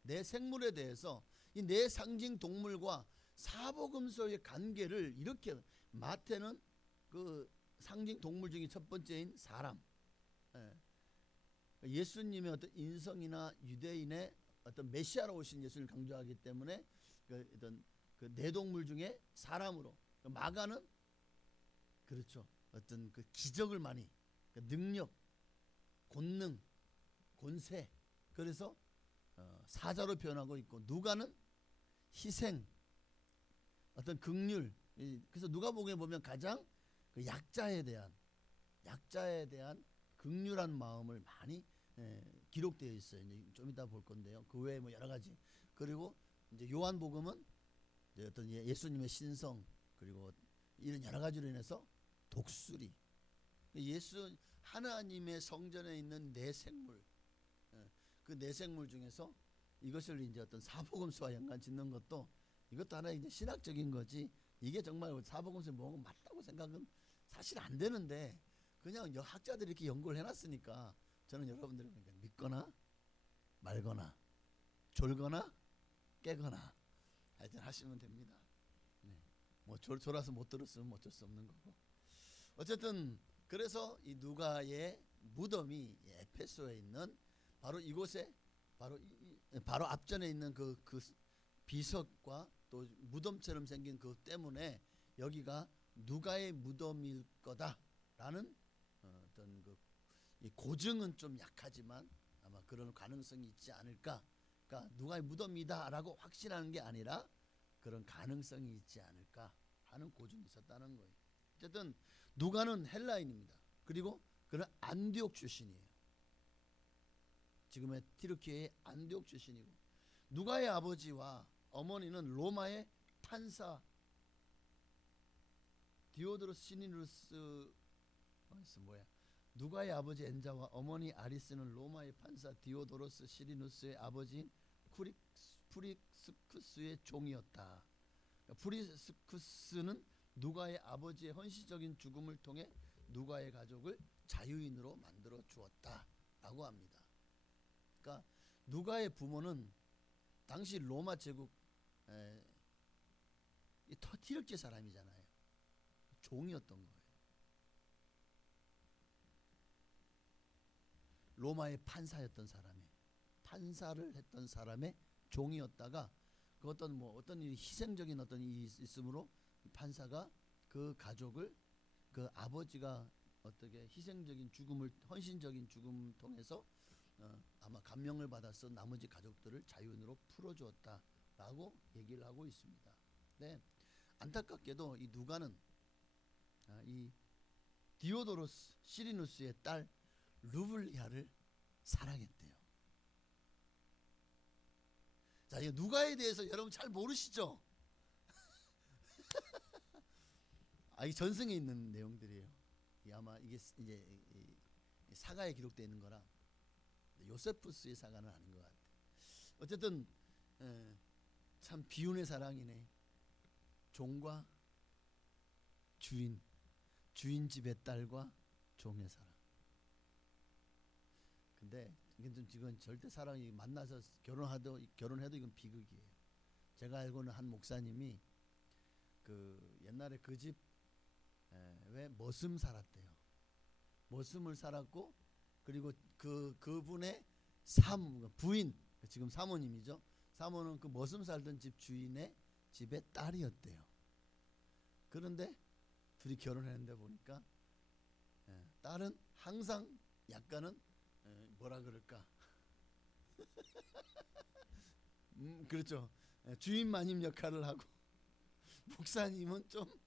네 생물에 대해서 이 네 상징 동물과 사복음서의 관계를 이렇게, 마태는 그 상징 동물 중에 첫 번째인 사람, 예수님의 어떤 인성이나 유대인의 어떤 메시아로 오신 예수님을 강조하기 때문에 그 어떤 그 네 동물 중에 사람으로, 마가는 그렇죠, 어떤 그 기적을 많이, 그 능력, 권능, 권세, 그래서 사자로 표현하고 있고, 누가는 희생, 어떤 긍휼. 그래서 누가복음에 보면 가장 그 약자에 대한 긍휼한 마음을 많이 기록되어 있어요. 이제 좀 이따 볼 건데요. 그 외에 뭐 여러 가지. 그리고 이제 요한복음은 이제 어떤 예수님의 신성, 그리고 이런 여러 가지로 인해서 독수리, 예수 하나님의 성전에 있는 네 생물, 그 네 생물 중에서 이것을 이제 어떤 사복음서와 연관 짓는 것도, 이것도 하나의 이제 신학적인 거지, 이게 정말 사복음서에 뭐가 맞다고 생각은 사실 안 되는데, 그냥 학자들이 이렇게 연구를 해놨으니까 저는 여러분들이 믿거나 말거나 졸거나 깨거나 하여튼 하시면 됩니다. 네. 뭐 졸아서 못 들었으면 어쩔 수 없는 거고. 어쨌든 그래서 이 누가의 무덤이 에페소에 있는 바로 이곳에, 바로 앞전에 있는 그 비석과 또 무덤처럼 생긴 그 때문에 여기가 누가의 무덤일 거다라는 어떤 그 고증은 좀 약하지만 아마 그런 가능성이 있지 않을까. 그러니까 누가의 무덤이다라고 확신하는 게 아니라 그런 가능성이 있지 않을까 하는 고증이 있었다는 거예요. 어쨌든 누가는 헬라인입니다. 그리고 그는 안디옥 출신이에요. 지금의 튀르키예의 안디옥 출신이고, 누가의 아버지와 어머니는 로마의 판사 디오드로스 시니누스, 누가의 아버지 엔자와 어머니 아리스는 로마의 판사 디오도로스 시리누스의 아버지인 프리스쿠스의 종이었다. 프리스쿠스는 누가의 아버지의 헌신적인 죽음을 통해 누가의 가족을 자유인으로 만들어 주었다라고 합니다. 그러니까 누가의 부모는 당시 로마 제국 터키르키 사람이잖아요. 종이었던 거예요. 로마의 판사였던 판사를 했던 사람의 종이었다가 그 어떤 일이 희생적인 어떤 일이 있으므로 판사가 그 가족을, 그 아버지가 어떻게 희생적인 죽음을, 헌신적인 죽음을 통해서 아마 감명을 받아서 나머지 가족들을 자유인으로 풀어주었다라고 얘기를 하고 있습니다. 네, 안타깝게도 이 누가는 이 디오도로스 시리누스의 딸 루블리아를 사랑했대요. 자, 이 누가에 대해서 여러분 잘 모르시죠? 이 전승에 있는 내용들이에요. 아마 이게 이제 사가에 기록되어 있는 거라 요세푸스의 사가는 아닌 것 같아요. 어쨌든 참 비운의 사랑이네. 종과 주인 집의 딸과 종의 사랑. 근데 이건 절대 사랑이, 만나서 결혼해도 이건 비극이에요. 제가 알고는 한 목사님이 그 옛날에 그 집 왜 머슴 살았대요. 머슴을 살았고 그리고 그분의 부인, 지금 사모님이죠. 사모는 그 머슴 살던 집 주인의 집의 딸이었대요. 그런데 둘이 결혼했는데 보니까 딸은 항상 약간은 뭐라 그럴까 그렇죠. 주인 마님 역할을 하고 목사님은 좀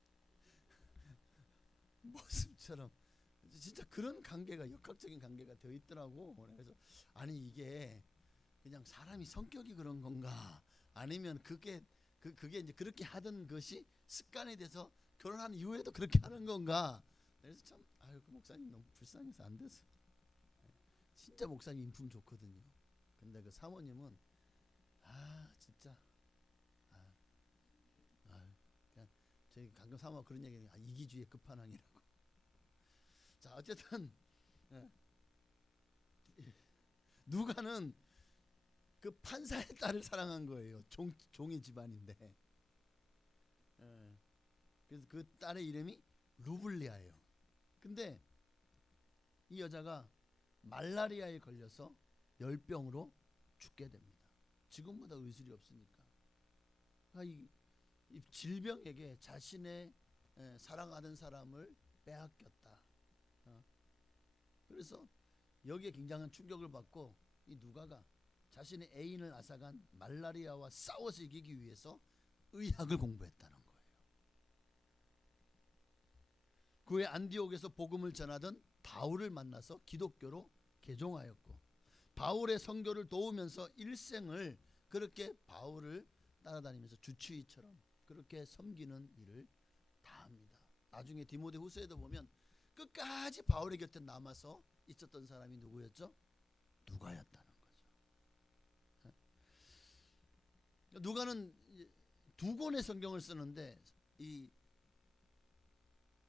모습처럼 진짜 그런 관계가 역학적인 관계가 되어 있더라고. 그래서 아니 이게 그냥 사람이 성격이 그런 건가 아니면 그게 이제 그렇게 하던 것이 습관이 돼서 결혼한 이후에도 그렇게 하는 건가. 그래서 참 아유 그 목사님 너무 불쌍해서 안 돼서. 진짜 목사님 인품 좋거든요. 근데 그 사모님은 진짜 그냥 저희 가끔 사모가 그런 얘기해요. 이기주의 끝판왕이라고. 자 어쨌든 누가는 그 판사의 딸을 사랑한 거예요. 종의 집안인데. 그래서 그 딸의 이름이 루블리아예요. 근데 이 여자가 말라리아에 걸려서 열병으로 죽게 됩니다. 지금보다 의술이 없으니까. 그러니까 이 질병에게 자신의 사랑하는 사람을 빼앗겼다. 그래서 여기에 굉장한 충격을 받고 이 누가가 자신의 애인을 앗아간 말라리아와 싸워서 이기기 위해서 의학을 공부했다는 거예요. 그 후에 안디옥에서 복음을 전하던 바울을 만나서 기독교로 개종하였고 바울의 선교를 도우면서 일생을 그렇게 바울을 따라다니면서 주치의처럼 그렇게 섬기는 일을 다합니다. 나중에 디모데 후서에도 보면 끝까지 바울의 곁에 남아서 있었던 사람이 누구였죠? 누가였다는 거죠. 누가는 두 권의 성경을 쓰는데 이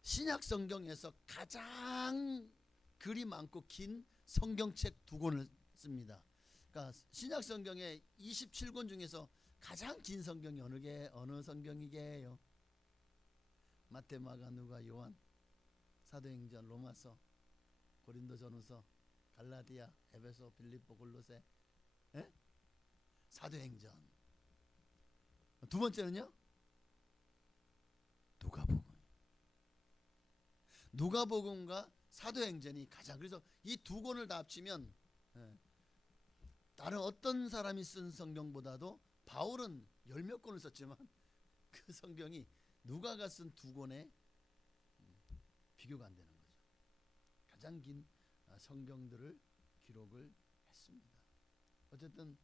신약 성경에서 가장 글이 많고 긴 성경책 두 권을 씁니다. 그러니까 신약 성경의 27권 중에서 가장 긴 성경이 어느 성경이게요? 마태, 마가, 누가, 요한, 사도행전, 로마서, 고린도전후서, 갈라디아, 에베소, 빌립보, 골로새, 사도행전. 두 번째는요? 누가복음. 누가복음과 사도행전이 가장, 그래서 이 두 권을 다 합치면 다른 어떤 사람이 쓴 성경보다도 바울은 열 몇 권을 썼지만 그 성경이 누가가 쓴 두 권에 비교가 안 되는 거죠. 가장 긴 성경들을 기록을 했습니다. 어쨌든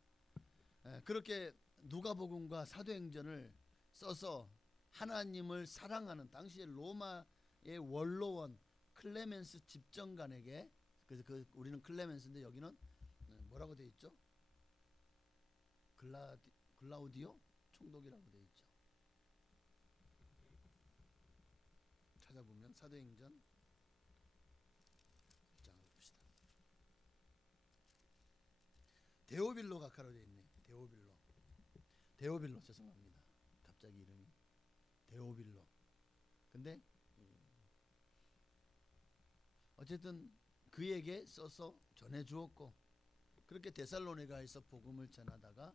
그렇게 누가복음과 사도행전을 써서 하나님을 사랑하는 당시의 로마의 원로원 클레멘스 집정관에게, 그래서 우리는 클레멘스인데 여기는 뭐라고 되어 있죠? 글라우디오 총독이라고 되어 있죠. 찾아보면 사도행전 1장을 봅시다. 데오빌로 각하로 되어 있네. 데오빌로 죄송합니다. 갑자기 이름이 데오빌로. 근데 어쨌든 그에게 써서 전해 주었고, 그렇게 데살로니가에서 복음을 전하다가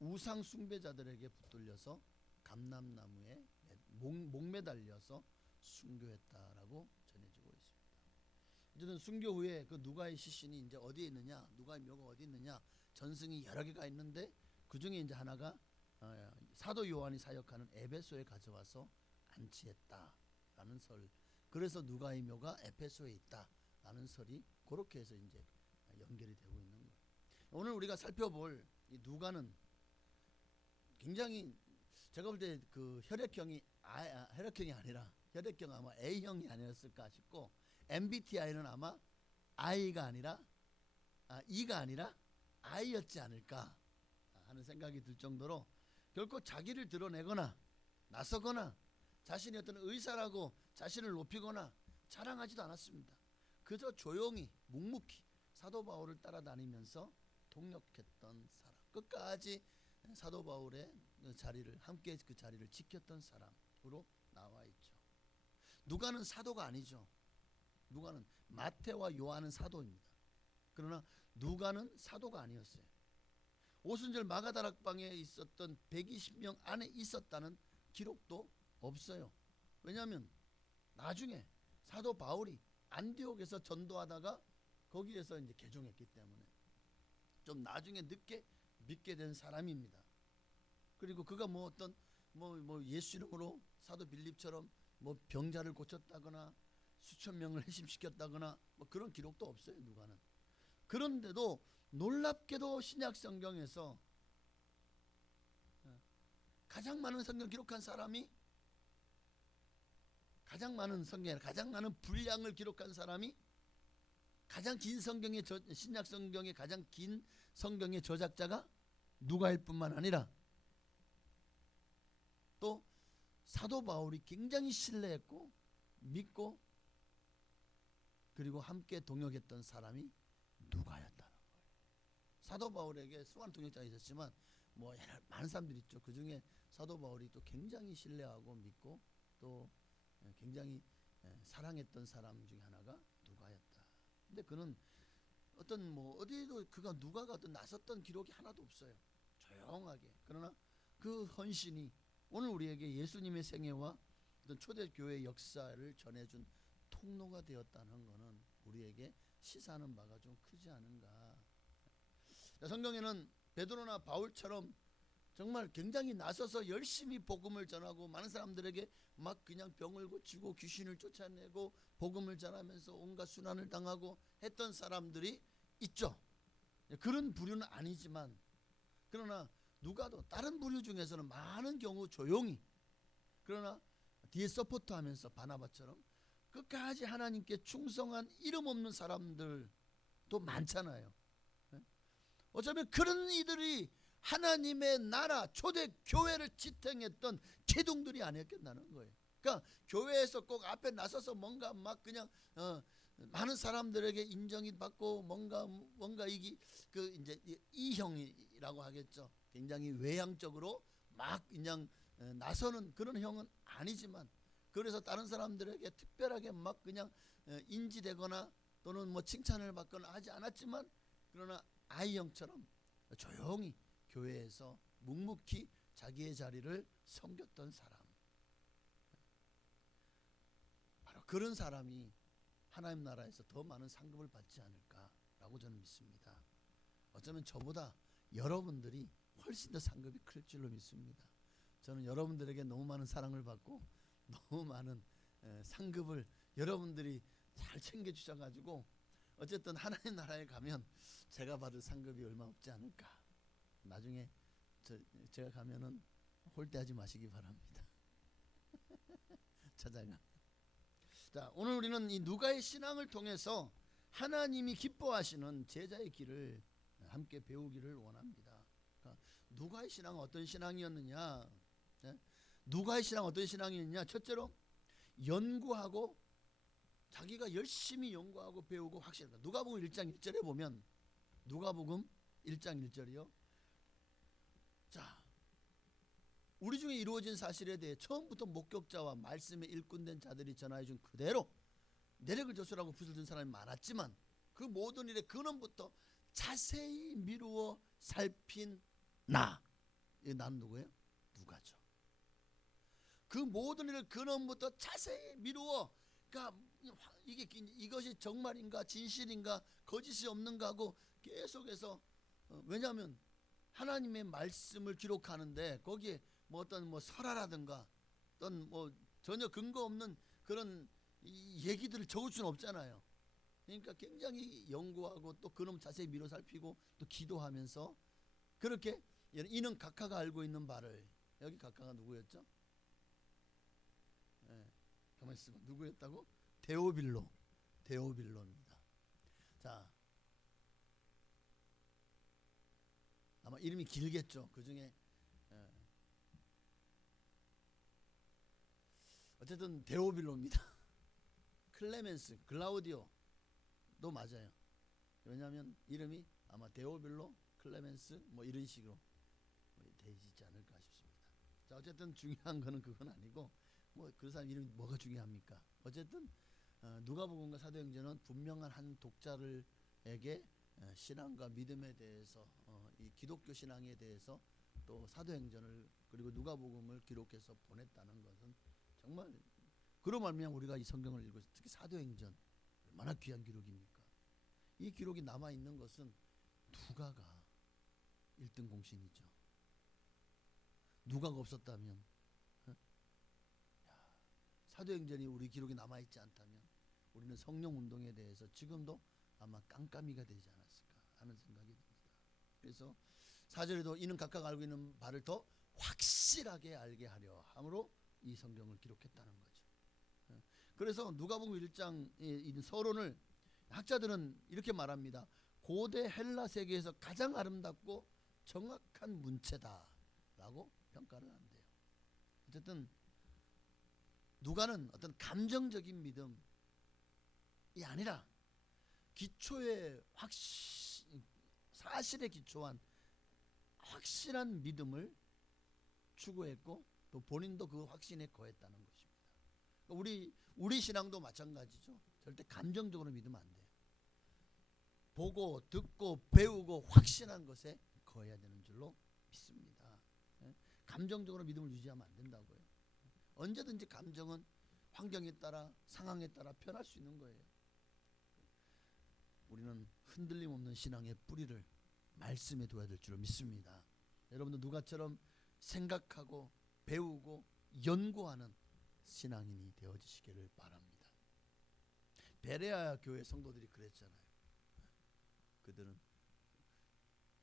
우상 숭배자들에게 붙들려서 감람나무에 목매달려서 순교했다라고 전해지고 있습니다. 어쨌든 순교 후에 그 누가의 시신이 이제 어디에 있느냐, 누가의 묘가 어디 있느냐, 전승이 여러 개가 있는데 그 중에 이제 하나가 사도 요한이 사역하는 에베소에 가져와서 안치했다라는 설. 그래서 누가의 묘가 에베소에 있다라는 설이 그렇게 해서 이제 연결이 되고 있는 거예요. 오늘 우리가 살펴볼 이 누가는 굉장히, 제가 볼 때 그 혈액형이 아니라 혈액형 아마 A형이 아니었을까 싶고, MBTI는 아마 I가 아니라 E가 아니라 I였지 않을까 하는 생각이 들 정도로 결코 자기를 드러내거나 나서거나 자신이 어떤 의사라고 자신을 높이거나 자랑하지도 않았습니다. 그저 조용히 묵묵히 사도 바울을 따라다니면서 동역했던 사람, 끝까지 사도 바울의 자리를, 함께 그 자리를 지켰던 사람. 누가로 나와 있죠. 누가는 사도가 아니죠. 누가는 마태와 요한은 사도입니다. 그러나 누가는 사도가 아니었어요. 오순절 마가다락방에 있었던 120명 안에 있었다는 기록도 없어요. 왜냐하면 나중에 사도 바울이 안디옥에서 전도하다가 거기에서 이제 개종했기 때문에 좀 나중에 늦게 믿게 된 사람입니다. 그리고 그가 뭐 어떤 뭐 예수 이름으로 사도 빌립처럼 뭐 병자를 고쳤다거나 수천 명을 회심시켰다거나 뭐 그런 기록도 없어요. 누가는. 그런데도 놀랍게도 신약 성경에서 가장 많은 성경 기록한 사람이, 가장 많은 성경에 가장 많은 분량을 기록한 사람이, 가장 긴 성경의 신약 성경의 가장 긴 성경의 저작자가 누가일 뿐만 아니라 또 사도 바울이 굉장히 신뢰했고 믿고 그리고 함께 동역했던 사람이 누가였다는 거예요. 사도 바울에게 수많은 동역자가 있었지만 뭐 많은 사람들이 있죠. 그 중에 사도 바울이 또 굉장히 신뢰하고 믿고 또 굉장히 사랑했던 사람 중에 하나가 누가였다. 근데 그는 어떤 뭐 어디에도 그가 누가가 어떤 나섰던 기록이 하나도 없어요. 조용하게. 그러나 그 헌신이 오늘 우리에게 예수님의 생애와 어떤 초대교회 역사를 전해준 통로가 되었다는 것은 우리에게 시사하는 바가 좀 크지 않은가. 성경에는 베드로나 바울처럼 정말 굉장히 나서서 열심히 복음을 전하고 많은 사람들에게 막 그냥 병을 고치고 귀신을 쫓아내고 복음을 전하면서 온갖 순환을 당하고 했던 사람들이 있죠. 그런 부류는 아니지만 그러나 누가도 다른 부류 중에서는 많은 경우 조용히, 그러나 뒤에 서포트하면서 바나바처럼 끝까지 하나님께 충성한 이름 없는 사람들도 많잖아요. 어쩌면 그런 이들이 하나님의 나라 초대 교회를 지탱했던 기둥들이 아니었겠다는 거예요. 그러니까 교회에서 꼭 앞에 나서서 뭔가 막 그냥 많은 사람들에게 인정이 받고 뭔가 이게 그 이제 이형이라고 하겠죠. 굉장히 외향적으로 막 그냥 나서는 그런 형은 아니지만, 그래서 다른 사람들에게 특별하게 막 그냥 인지되거나 또는 뭐 칭찬을 받거나 하지 않았지만, 그러나 아이형처럼 조용히 교회에서 묵묵히 자기의 자리를 섬겼던 사람, 바로 그런 사람이 하나님 나라에서 더 많은 상급을 받지 않을까라고 저는 믿습니다. 어쩌면 저보다 여러분들이 훨씬 더 상급이 클 줄로 믿습니다. 저는 여러분들에게 너무 많은 사랑을 받고 너무 많은 상급을 여러분들이 잘 챙겨주셔가지고 어쨌든 하나님 나라에 가면 제가 받을 상급이 얼마 없지 않을까. 나중에 제가 가면은 홀대하지 마시기 바랍니다. 찾아가. 자, 오늘 우리는 이 누가의 신앙을 통해서 하나님이 기뻐하시는 제자의 길을 함께 배우기를 원합니다. 그러니까 누가의 신앙은 어떤 신앙이었느냐? 누가의 신앙은 어떤 신앙이었느냐? 첫째로 연구하고 자기가 열심히 연구하고 배우고 확실합니다. 누가복음 1장 1절에 보면, 누가복음 1장 1절이요. 자, 우리 중에 이루어진 사실에 대해 처음부터 목격자와 말씀에 일꾼된 자들이 전하여 준 그대로 내력을 저술하고 붓을 든 사람이 많았지만 그 모든 일의 근원부터 자세히 미루어 살핀 나. 난 누구예요? 누가죠. 그 모든 일을 근원부터 자세히 미루어, 그러니까 이것이 정말인가 진실인가 거짓이 없는가 하고 계속해서, 왜냐하면 하나님의 말씀을 기록하는데 거기에 뭐 어떤 뭐 설화라든가 어떤 뭐 전혀 근거 없는 그런 얘기들을 적을 수는 없잖아요. 그러니까 굉장히 연구하고 또 그놈 자세히 미뤄 살피고 또 기도하면서 그렇게, 이는 각하가 알고 있는 바를, 여기 각하가 누구였죠? 가만히 있어봐. 누구였다고? 데오빌로입니다. 자, 아마 이름이 길겠죠. 그 중에 어쨌든 데오빌로입니다. 클레멘스, 글라우디오도 맞아요. 왜냐하면 이름이 아마 데오빌로, 클레멘스 뭐 이런 식으로 되지 않을까 싶습니다. 자, 어쨌든 중요한 거는 그건 아니고 뭐 그 사람 이름이 뭐가 중요합니까? 어쨌든 누가복음과 사도행전은 분명한 한 독자를에게 신앙과 믿음에 대해서 이 기독교 신앙에 대해서 또 사도행전을 그리고 누가복음을 기록해서 보냈다는 것은 정말 그로 말미암아 우리가 이 성경을 읽고 특히 사도행전 얼마나 귀한 기록입니까? 이 기록이 남아 있는 것은 누가가 1등 공신이죠. 누가가 없었다면 사도행전이 우리 기록이 남아 있지 않다면 우리는 성령 운동에 대해서 지금도 아마 깜깜이가 되지 않았을까 하는 생각이 듭니다. 그래서 4절에도 이는 각각 알고 있는 바를 더 확실하게 알게 하려 함으로 이 성경을 기록했다는 거죠. 그래서 누가복음 1장의 서론을 학자들은 이렇게 말합니다. 고대 헬라 세계에서 가장 아름답고 정확한 문체다라고 평가를 한대요. 어쨌든 누가는 어떤 감정적인 믿음이 아니라 기초의 사실에 기초한 확실한 믿음을 추구했고 또 본인도 그 확신에 거했다는 것입니다. 우리 신앙도 마찬가지죠. 절대 감정적으로 믿으면 안 돼요. 보고 듣고 배우고 확신한 것에 거해야 되는 줄로 믿습니다. 감정적으로 믿음을 유지하면 안 된다고요. 언제든지 감정은 환경에 따라 상황에 따라 변할 수 있는 거예요. 우리는 흔들림 없는 신앙의 뿌리를 말씀에 둬야 될 줄로 믿습니다. 여러분도 누가처럼 생각하고 배우고 연구하는 신앙인이 되어지시기를 바랍니다. 베레아 교회 성도들이 그랬잖아요. 그들은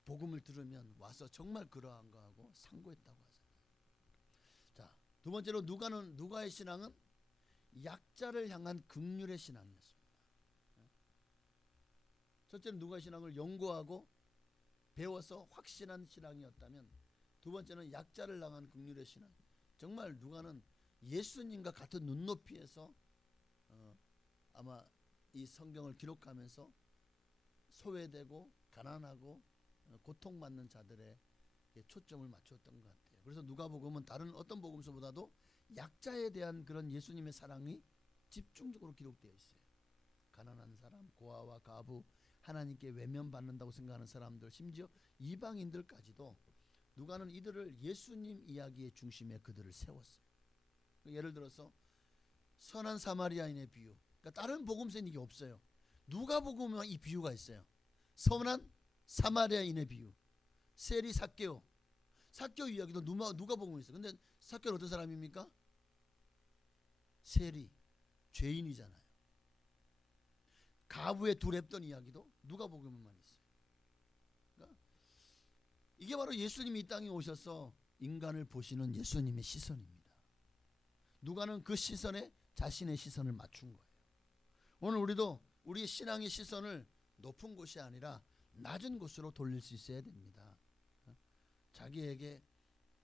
복음을 들으면 와서 정말 그러한 거 하고 상고했다고 하잖아요. 자, 두 번째로 누가의 신앙은 약자를 향한 긍휼의 신앙이었습니다. 첫째는 누가의 신앙을 연구하고 배워서 확신한 신앙이었다면 두 번째는 약자를 향한 긍휼의 신앙. 정말 누가는 예수님과 같은 눈높이에서 아마 이 성경을 기록하면서 소외되고 가난하고 고통받는 자들의 초점을 맞추었던 것 같아요. 그래서 누가복음은 다른 어떤 복음서보다도 약자에 대한 그런 예수님의 사랑이 집중적으로 기록되어 있어요. 가난한 사람, 고아와 가부, 하나님께 외면받는다고 생각하는 사람들, 심지어 이방인들까지도 누가는 이들을 예수님 이야기의 중심에 그들을 세웠어요. 예를 들어서 선한 사마리아인의 비유. 그러니까 다른 복음서에는 이게 없어요. 누가복음에만 이 비유가 있어요. 선한 사마리아인의 비유. 세리 삭개오. 삭개오 이야기도 누가복음에 있어요. 근데 삭개오는 어떤 사람입니까? 세리, 죄인이잖아요. 가부의 두 랩던 이야기도 누가복음에만 있어요. 그러니까 이게 바로 예수님이 이 땅에 오셔서 인간을 보시는 예수님의 시선입니다. 누가는 그 시선에 자신의 시선을 맞춘 거예요. 오늘 우리도 우리의 신앙의 시선을 높은 곳이 아니라 낮은 곳으로 돌릴 수 있어야 됩니다. 자기에게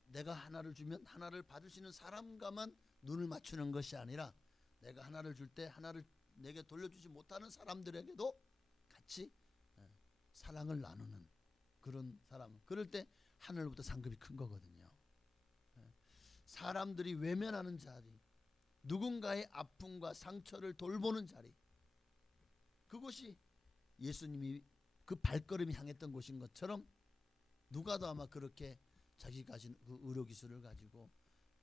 내가 하나를 주면 하나를 받을 수 있는 사람과만 눈을 맞추는 것이 아니라 내가 하나를 줄 때 하나를 내게 돌려주지 못하는 사람들에게도 같이 사랑을 나누는 그런 사람. 그럴 때 하늘로부터 상급이 큰 거거든요. 사람들이 외면하는 자리, 누군가의 아픔과 상처를 돌보는 자리, 그곳이 예수님이 그 발걸음이 향했던 곳인 것처럼 누가도 아마 그렇게 자기 가진 그 의료 기술을 가지고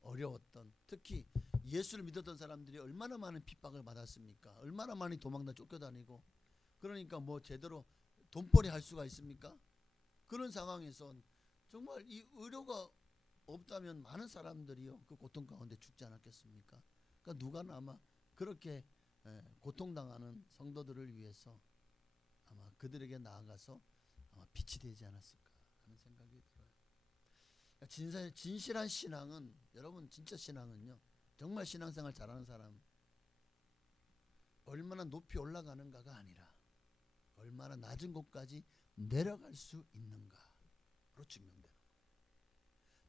어려웠던, 특히 예수를 믿었던 사람들이 얼마나 많은 핍박을 받았습니까? 얼마나 많이 도망다 쫓겨다니고, 그러니까 뭐 제대로 돈벌이 할 수가 있습니까? 그런 상황에서 정말 이 의료가 없다면 많은 사람들이요 그 고통 가운데 죽지 않았겠습니까? 그러니까 누가는 아마 그렇게 고통당하는 성도들을 위해서 아마 그들에게 나아가서 아마 빛이 되지 않았을까 하는 생각이 들어요. 진실한 신앙은, 여러분 진짜 신앙은요, 정말 신앙생활 잘하는 사람 얼마나 높이 올라가는가가 아니라 얼마나 낮은 곳까지 내려갈 수 있는가로 증명되는 거예요.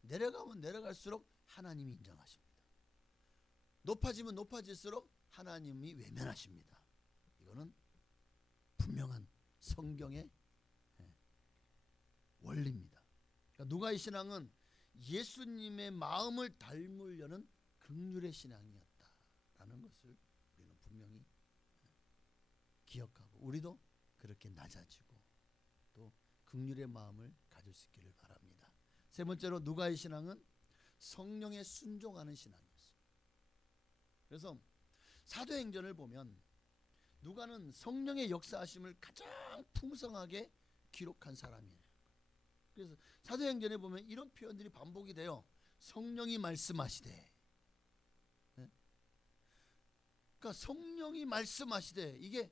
내려가면 내려갈수록 하나님이 인정하십니다. 높아지면 높아질수록 하나님이 외면하십니다. 이거는 분명한 성경의 원리입니다. 그러니까 누가의 신앙은 예수님의 마음을 닮으려는 긍휼의 신앙이었다라는 것을 우리는 분명히 기억하고 우리도 그렇게 낮아지고 또 긍휼의 마음을 가질 수 있기를 바랍니다. 세 번째로 누가의 신앙은 성령에 순종하는 신앙이었어요. 그래서 사도행전을 보면 누가는 성령의 역사하심을 가장 풍성하게 기록한 사람이에요. 그래서 사도행전에 보면 이런 표현들이 반복이 돼요. 성령이 말씀하시되. 네? 그러니까 성령이 말씀하시되 이게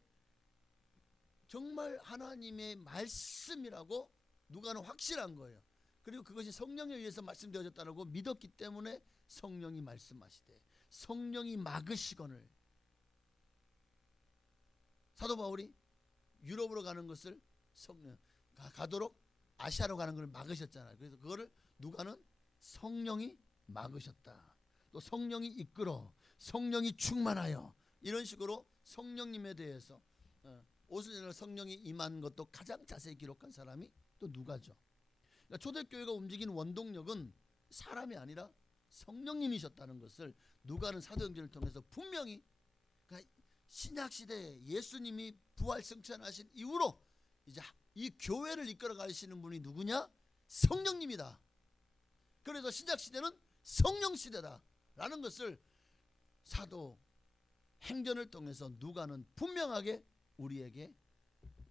정말 하나님의 말씀이라고 누가는 확실한 거예요. 그리고 그것이 성령에 의해서 말씀되어졌다고 믿었기 때문에 성령이 말씀하시되 성령이 막으시거늘. 사도 바울이 유럽으로 가는 것을 가도록 아시아로 가는 것을 막으셨잖아요. 그래서 그거를 누가는 성령이 막으셨다. 또 성령이 이끌어 성령이 충만하여 이런 식으로 성령님에 대해서 오순절날 성령이 임한 것도 가장 자세히 기록한 사람이 또 누가죠. 그러니까 초대교회가 움직인 원동력은 사람이 아니라 성령님이셨다는 것을 누가는 사도행전을 통해서 분명히 그러니까 신약시대에 예수님이 부활 승천하신 이후로 이제 이 교회를 이끌어 가시는 분이 누구냐? 성령님이다. 그래서 신약시대는 성령시대다 라는 것을 사도 행전을 통해서 누가는 분명하게 우리에게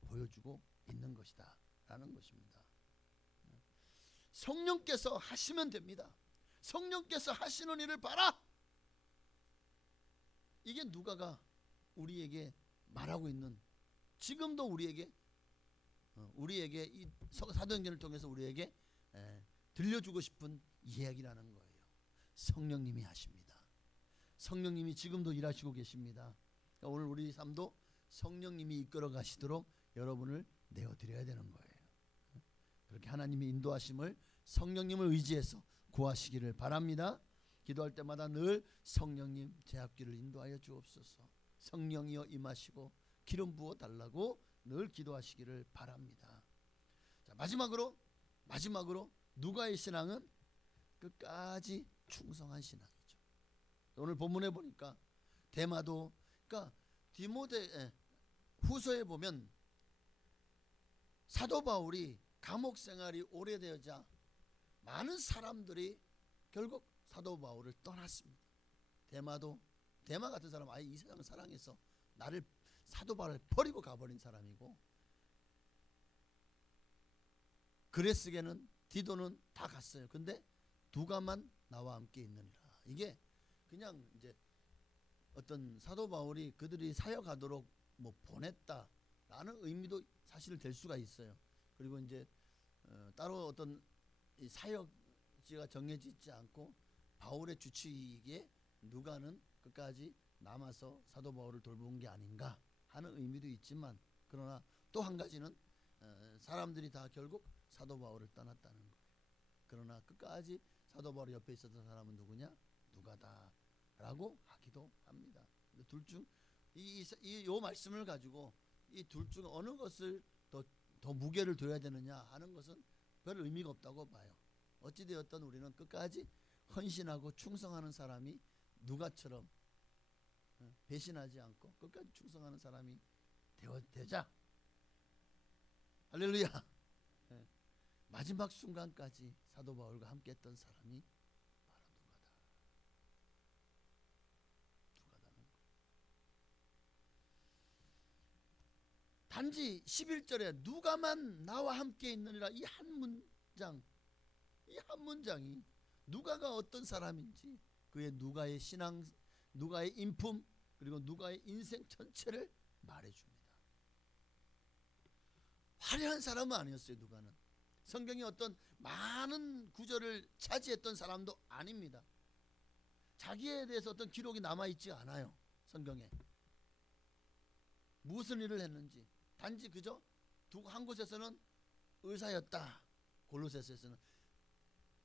보여주고 있는 것이다 라는 것입니다. 성령께서 하시면 됩니다. 성령께서 하시는 일을 봐라. 이게 누가가 우리에게 말하고 있는 지금도 우리에게 이 사도행전을 통해서 우리에게 들려주고 싶은 이야기라는 거예요. 성령님이 하십니다. 성령님이 지금도 일하시고 계십니다. 그러니까 오늘 우리 삶도 성령님이 이끌어 가시도록 여러분을 내어드려야 되는 거예요. 그렇게 하나님의 인도하심을 성령님을 의지해서 구하시기를 바랍니다. 기도할 때마다 늘 성령님 제 앞길을 인도하여 주옵소서. 성령이여 임하시고 기름 부어 달라고 늘 기도하시기를 바랍니다. 자, 마지막으로 누가의 신앙은 끝까지 충성한 신앙이죠. 오늘 본문에 보니까 데마도 그러니까 디모데 후서에 보면 사도 바울이 감옥 생활이 오래되자 많은 사람들이 결국 사도 바울을 떠났습니다. 데마 같은 사람 아예 이 세상을 사랑해서 나를 사도 바울을 버리고 가버린 사람이고 그레스게는 디도는 다 갔어요. 근데 누가만 나와 함께 있느니라. 이게 그냥 이제 어떤 사도 바울이 그들이 사역하도록 뭐 보냈다라는 의미도 사실 될 수가 있어요. 그리고 이제 따로 어떤 이 사역지가 정해지지 않고 바울의 주치의에 누가는 끝까지 남아서 사도 바울을 돌본 게 아닌가 하는 의미도 있지만 그러나 또 한 가지는 사람들이 다 결국 사도 바울을 떠났다는 거예요. 그러나 끝까지 사도 바울 옆에 있었던 사람은 누구냐? 누가다라고 하기도 합니다. 둘 중 이 말씀을 가지고 이 둘 중 어느 것을 더 무게를 둬야 되느냐 하는 것은 별 의미가 없다고 봐요. 어찌되었든 우리는 끝까지 헌신하고 충성하는 사람이 누가처럼 배신하지 않고 끝까지 충성하는 사람이 되자. 할렐루야. 마지막 순간까지 사도 바울과 함께했던 사람이 바로 누가다는 거예요. 단지 11절에 누가만 나와 함께 있느니라 이 한 문장이 누가가 어떤 사람인지 그의 누가의 신앙, 누가의 인품 그리고 누가의 인생 전체를 말해줍니다. 화려한 사람은 아니었어요. 누가는 성경에 어떤 많은 구절을 차지했던 사람도 아닙니다. 자기에 대해서 어떤 기록이 남아있지 않아요. 성경에 무슨 일을 했는지 단지 그저 한 곳에서는 의사였다. 골로새서에서는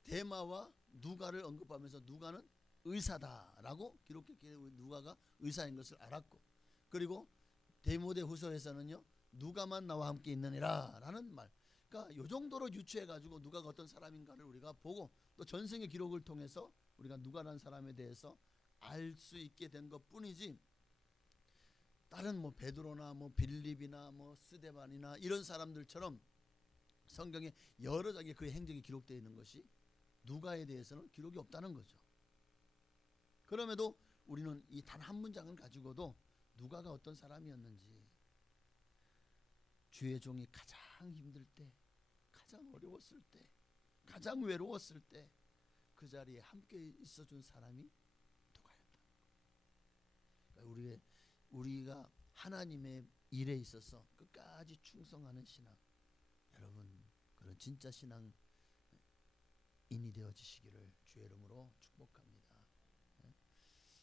데마와 누가를 언급하면서 누가는 의사다라고 기록했기에 누가가 의사인 것을 알았고 그리고 디모데 후서에서는요 누가만 나와 함께 있느니라 라는 말 그러니까 요 정도로 유추해 가지고 누가가 어떤 사람인가를 우리가 보고 또 전생의 기록을 통해서 우리가 누가라는 사람에 대해서 알 수 있게 된 것뿐이지, 다른 뭐 베드로나 뭐 빌립이나 뭐 스데반이나 이런 사람들처럼 성경에 여러 장의 그의 행적이 기록되어 있는 것이 누가에 대해서는 기록이 없다는 거죠. 그럼에도 우리는 이 단 한 문장을 가지고도 누가가 어떤 사람이었는지, 주의 종이 가장 힘들 때, 가장 어려웠을 때, 가장 외로웠을 때 그 자리에 함께 있어준 사람이 누가였다는 거예요. 그러니까 우리가 하나님의 일에 있어서 끝까지 충성하는 신앙, 여러분 그런 진짜 신앙인이 되어지시기를 주의 이름으로 축복합니다.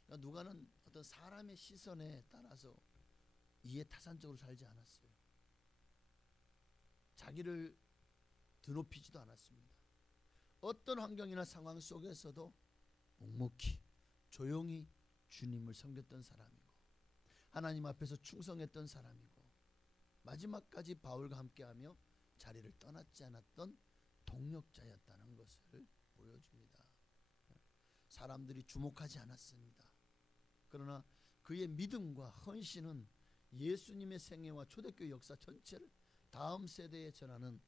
그러니까 누가는 어떤 사람의 시선에 따라서 이해타산적으로 살지 않았어요. 자기를 드높이지도 않았습니다. 어떤 환경이나 상황 속에서도 묵묵히 조용히 주님을 섬겼던 사람이고, 하나님 앞에서 충성했던 사람이고, 마지막까지 바울과 함께하며 자리를 떠났지 않았던 동력자였다는 것을 보여줍니다. 사람들이 주목하지 않았습니다. 그러나 그의 믿음과 헌신은 예수님의 생애와 초대교회 역사 전체를 다음 세대에 전하는,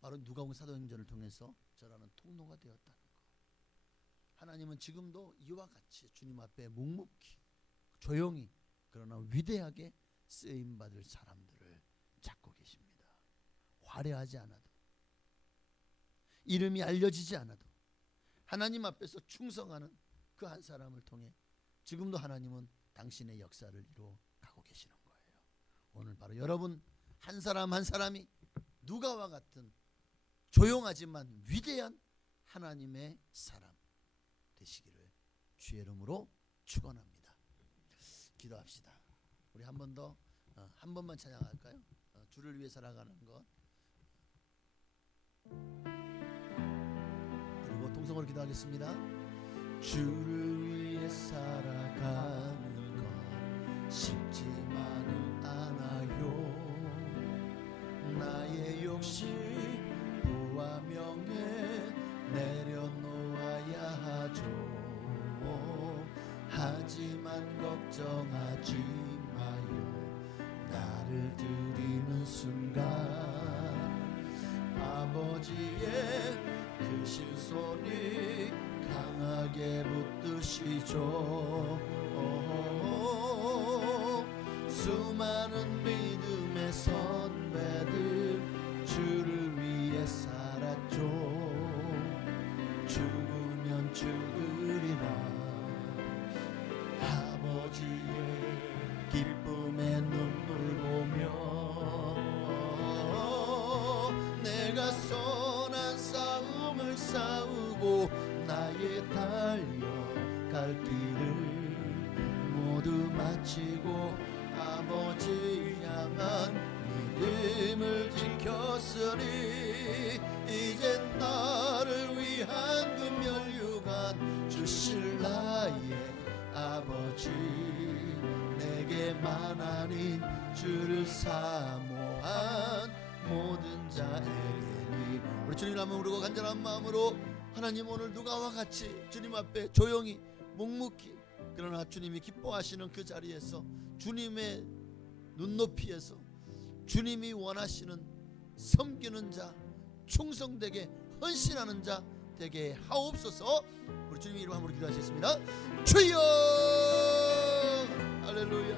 바로 누가복음 사도행전을 통해서 전하는 통로가 되었다는 것. 하나님은 지금도 이와 같이 주님 앞에 묵묵히 조용히 그러나 위대하게 쓰임받을 사람들을 찾고 계십니다. 화려하지 않아도, 이름이 알려지지 않아도 하나님 앞에서 충성하는 그 한 사람을 통해 지금도 하나님은 당신의 역사를 이루어 가고 계시는 거예요. 오늘 바로 여러분 한 사람 한 사람이 누가와 같은 조용하지만 위대한 하나님의 사람 되시기를 주의 이름으로 축원합니다. 기도합시다. 우리 한 번 더, 한 번만 찬양할까요? 주를 위해 살아가는 것. 그리고 통성으로 기도하겠습니다. 주를 위해 살아가는 것 쉽지만은 않아요. 나의 욕심 부와 명예 내려놓아야 하죠. 하지만 걱정하지 마요. 나를 드리는 순간 아버지의 크신 손이 강하게 붙드시죠. 수많은 믿음의 선배들 주를 위해 살았죠. 죽으면 죽으리라. 아버지의 기쁨의 눈물 보며 내가 선한 싸움을 싸우고 나의 달려갈 길을 모두 마치고 아버지 향한 믿음을 지켰으니 이제 나를 위한 그 면류관 주실 나의 아버지, 내게만 아닌 주를 사모한 모든 자에게니. 우리 주님 한번 부르고 간절한 마음으로, 하나님 오늘 누가와 같이 주님 앞에 조용히 묵묵히 그러나 주님이 기뻐하시는 그 자리에서 주님의 눈높이에서 주님이 원하시는 섬기는 자, 충성되게 헌신하는 자 되게 하옵소서. 우리 주님 이름 한번 기도하시겠습니다. 주여 할렐루야.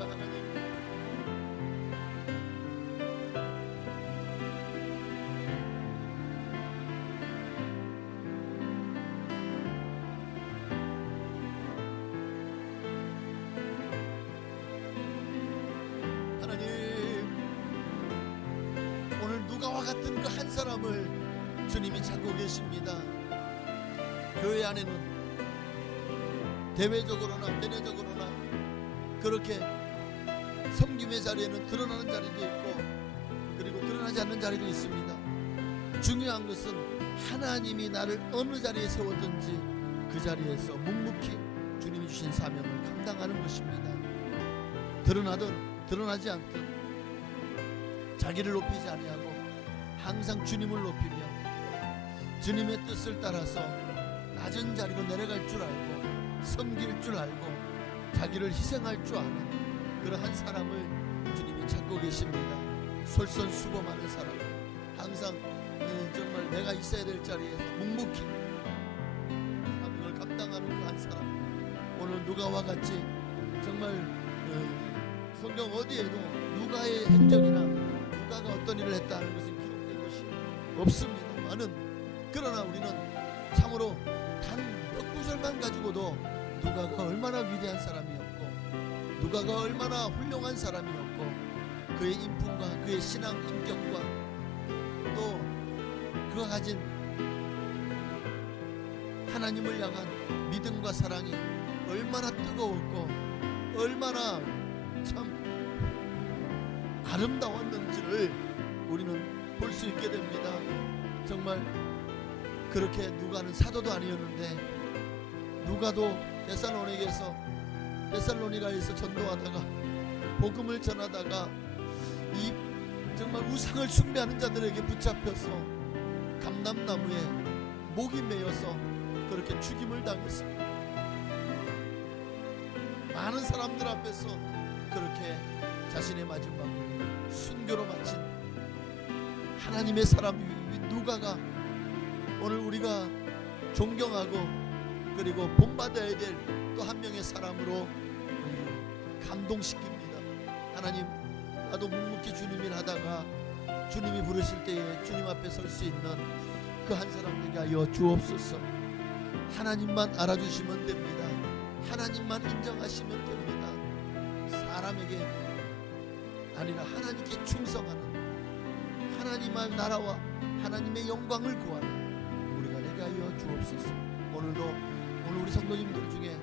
하나님 오늘 누가와 같은 그 한 사람을 주님이 찾고 계십니다. 교회 안에는 대외적으로나 대내적으로나 그렇게 섬김의 자리에는 드러나는 자리도 있고 그리고 드러나지 않는 자리도 있습니다. 중요한 것은 하나님이 나를 어느 자리에 세웠든지 그 자리에서 묵묵히 주님이 주신 사명을 감당하는 것입니다. 드러나든 드러나지 않든 자기를 높이지 아니하고 항상 주님을 높이며 주님의 뜻을 따라서 낮은 자리로 내려갈 줄 알고 섬길 줄 알고 자기를 희생할 줄 아는 그러한 사람을 주님이 찾고 계십니다. 솔선수범하는 사람, 항상 정말 내가 있어야 될 자리에서 묵묵히 사명을 감당하는 그 한 사람. 오늘 누가와 같이 정말 성경 어디에도 누가의 행적이나 누가가 어떤 일을 했다는 것은 기록된 것이 없습니다만은, 그러나 우리는 참으로 단 몇 구절만 가지고도 누가가 얼마나 위대한 사람이었고 누가가 얼마나 훌륭한 사람이었고 그의 인품과 그의 신앙 인격과 또 그가 가진 하나님을 향한 믿음과 사랑이 얼마나 뜨거웠고 얼마나 참 아름다웠는지를 우리는 볼 수 있게 됩니다. 정말 그렇게 누가는 사도도 아니었는데 누가도 데살로니가에서 전도하다가 복음을 전하다가 이 정말 우상을 숭배하는 자들에게 붙잡혀서 감람나무에 목이 매여서 그렇게 죽임을 당했습니다. 많은 사람들 앞에서 그렇게 자신의 마지막을 순교로 마친 하나님의 사람 누가가 오늘 우리가 존경하고 그리고 본받아야 될 또 한 명의 사람으로 감동시킵니다. 하나님, 나도 묵묵히 주님 일 하다가 주님이 부르실 때에 주님 앞에 설 수 있는 그 한 사람 되게 하여 주옵소서. 하나님만 알아주시면 됩니다. 하나님만 인정하시면 됩니다. 사람에게 아니라 하나님께 충성하는 하나님의 나라와 하나님의 영광을 구하는 우리가 되게 하여 주옵소서. 오늘 우리 성도님들 중에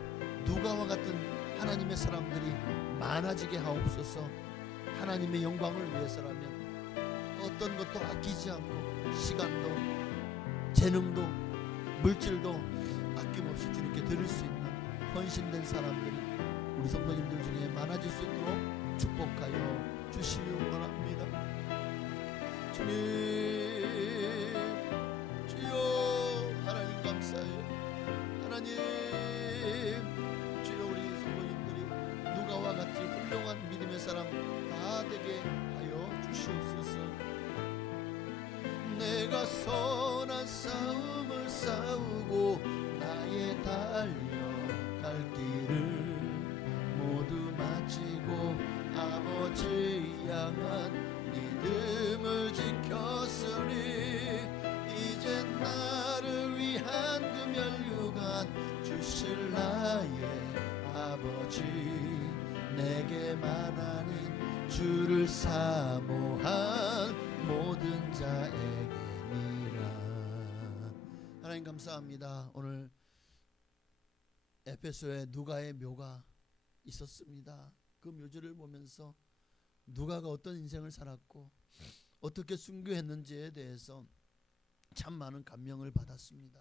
누가와 같은 하나님의 사람들이 많아지게 하옵소서. 하나님의 영광을 위해서라면 어떤 것도 아끼지 않고 시간도 재능도 물질도 아낌없이 주님께 드릴 수 있는 헌신된 사람들이 우리 성도님들 중에 많아질 수 있도록 축복하여 주시기 원합니다. 주님, 주여 하나님 감사해요. 하나님, 주여 우리 성도님들이 누가와 같이 훌륭한 믿음의 사람 다 되게 하여 주시옵소서. 내가 선한 싸움을 싸우고 나의 달려갈 길을 모두 마치고 아버지 향한 믿음을 지켰으니 이제 나를 위한 그 멸류관 주실 나의 아버지, 내게만 아닌 주를 사모한 모든 자에게니라. 하나님 감사합니다. 오늘 에베소에 누가의 묘가 있었습니다. 그 묘지를 보면서 누가가 어떤 인생을 살았고 어떻게 순교했는지에 대해서 참 많은 감명을 받았습니다.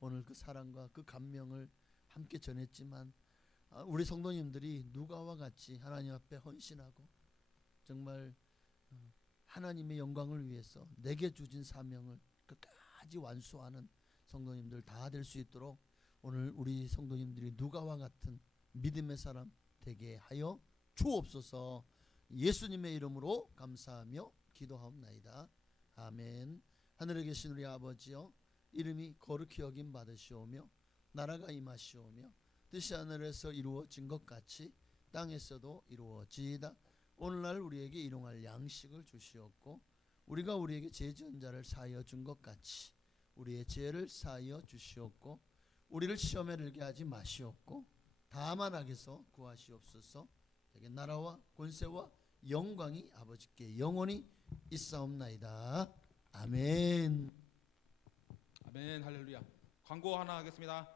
오늘 그 사랑과 그 감명을 함께 전했지만 우리 성도님들이 누가와 같이 하나님 앞에 헌신하고 정말 하나님의 영광을 위해서 내게 주신 사명을 끝까지 완수하는 성도님들 다 될 수 있도록 오늘 우리 성도님들이 누가와 같은 믿음의 사람 되게 하여 주옵소서. 예수님의 이름으로 감사하며 기도하옵나이다. 아멘. 하늘에 계신 우리 아버지여, 이름이 거룩히 여김 받으시오며 나라가 임하시오며 뜻이 하늘에서 이루어진 것 같이 땅에서도 이루어지이다. 오늘날 우리에게 일용할 양식을 주시옵고 우리가 우리에게 죄 지은 자를 사하여 준 것 같이 우리의 죄를 사하여 주시옵고 우리를 시험에 들게 하지 마시옵고 다만 악에서 구하시옵소서. 되게 나라와 권세와 영광이 아버지께 영원히 있사옵나이다. 아멘. 아멘. 할렐루야. 광고 하나 하겠습니다.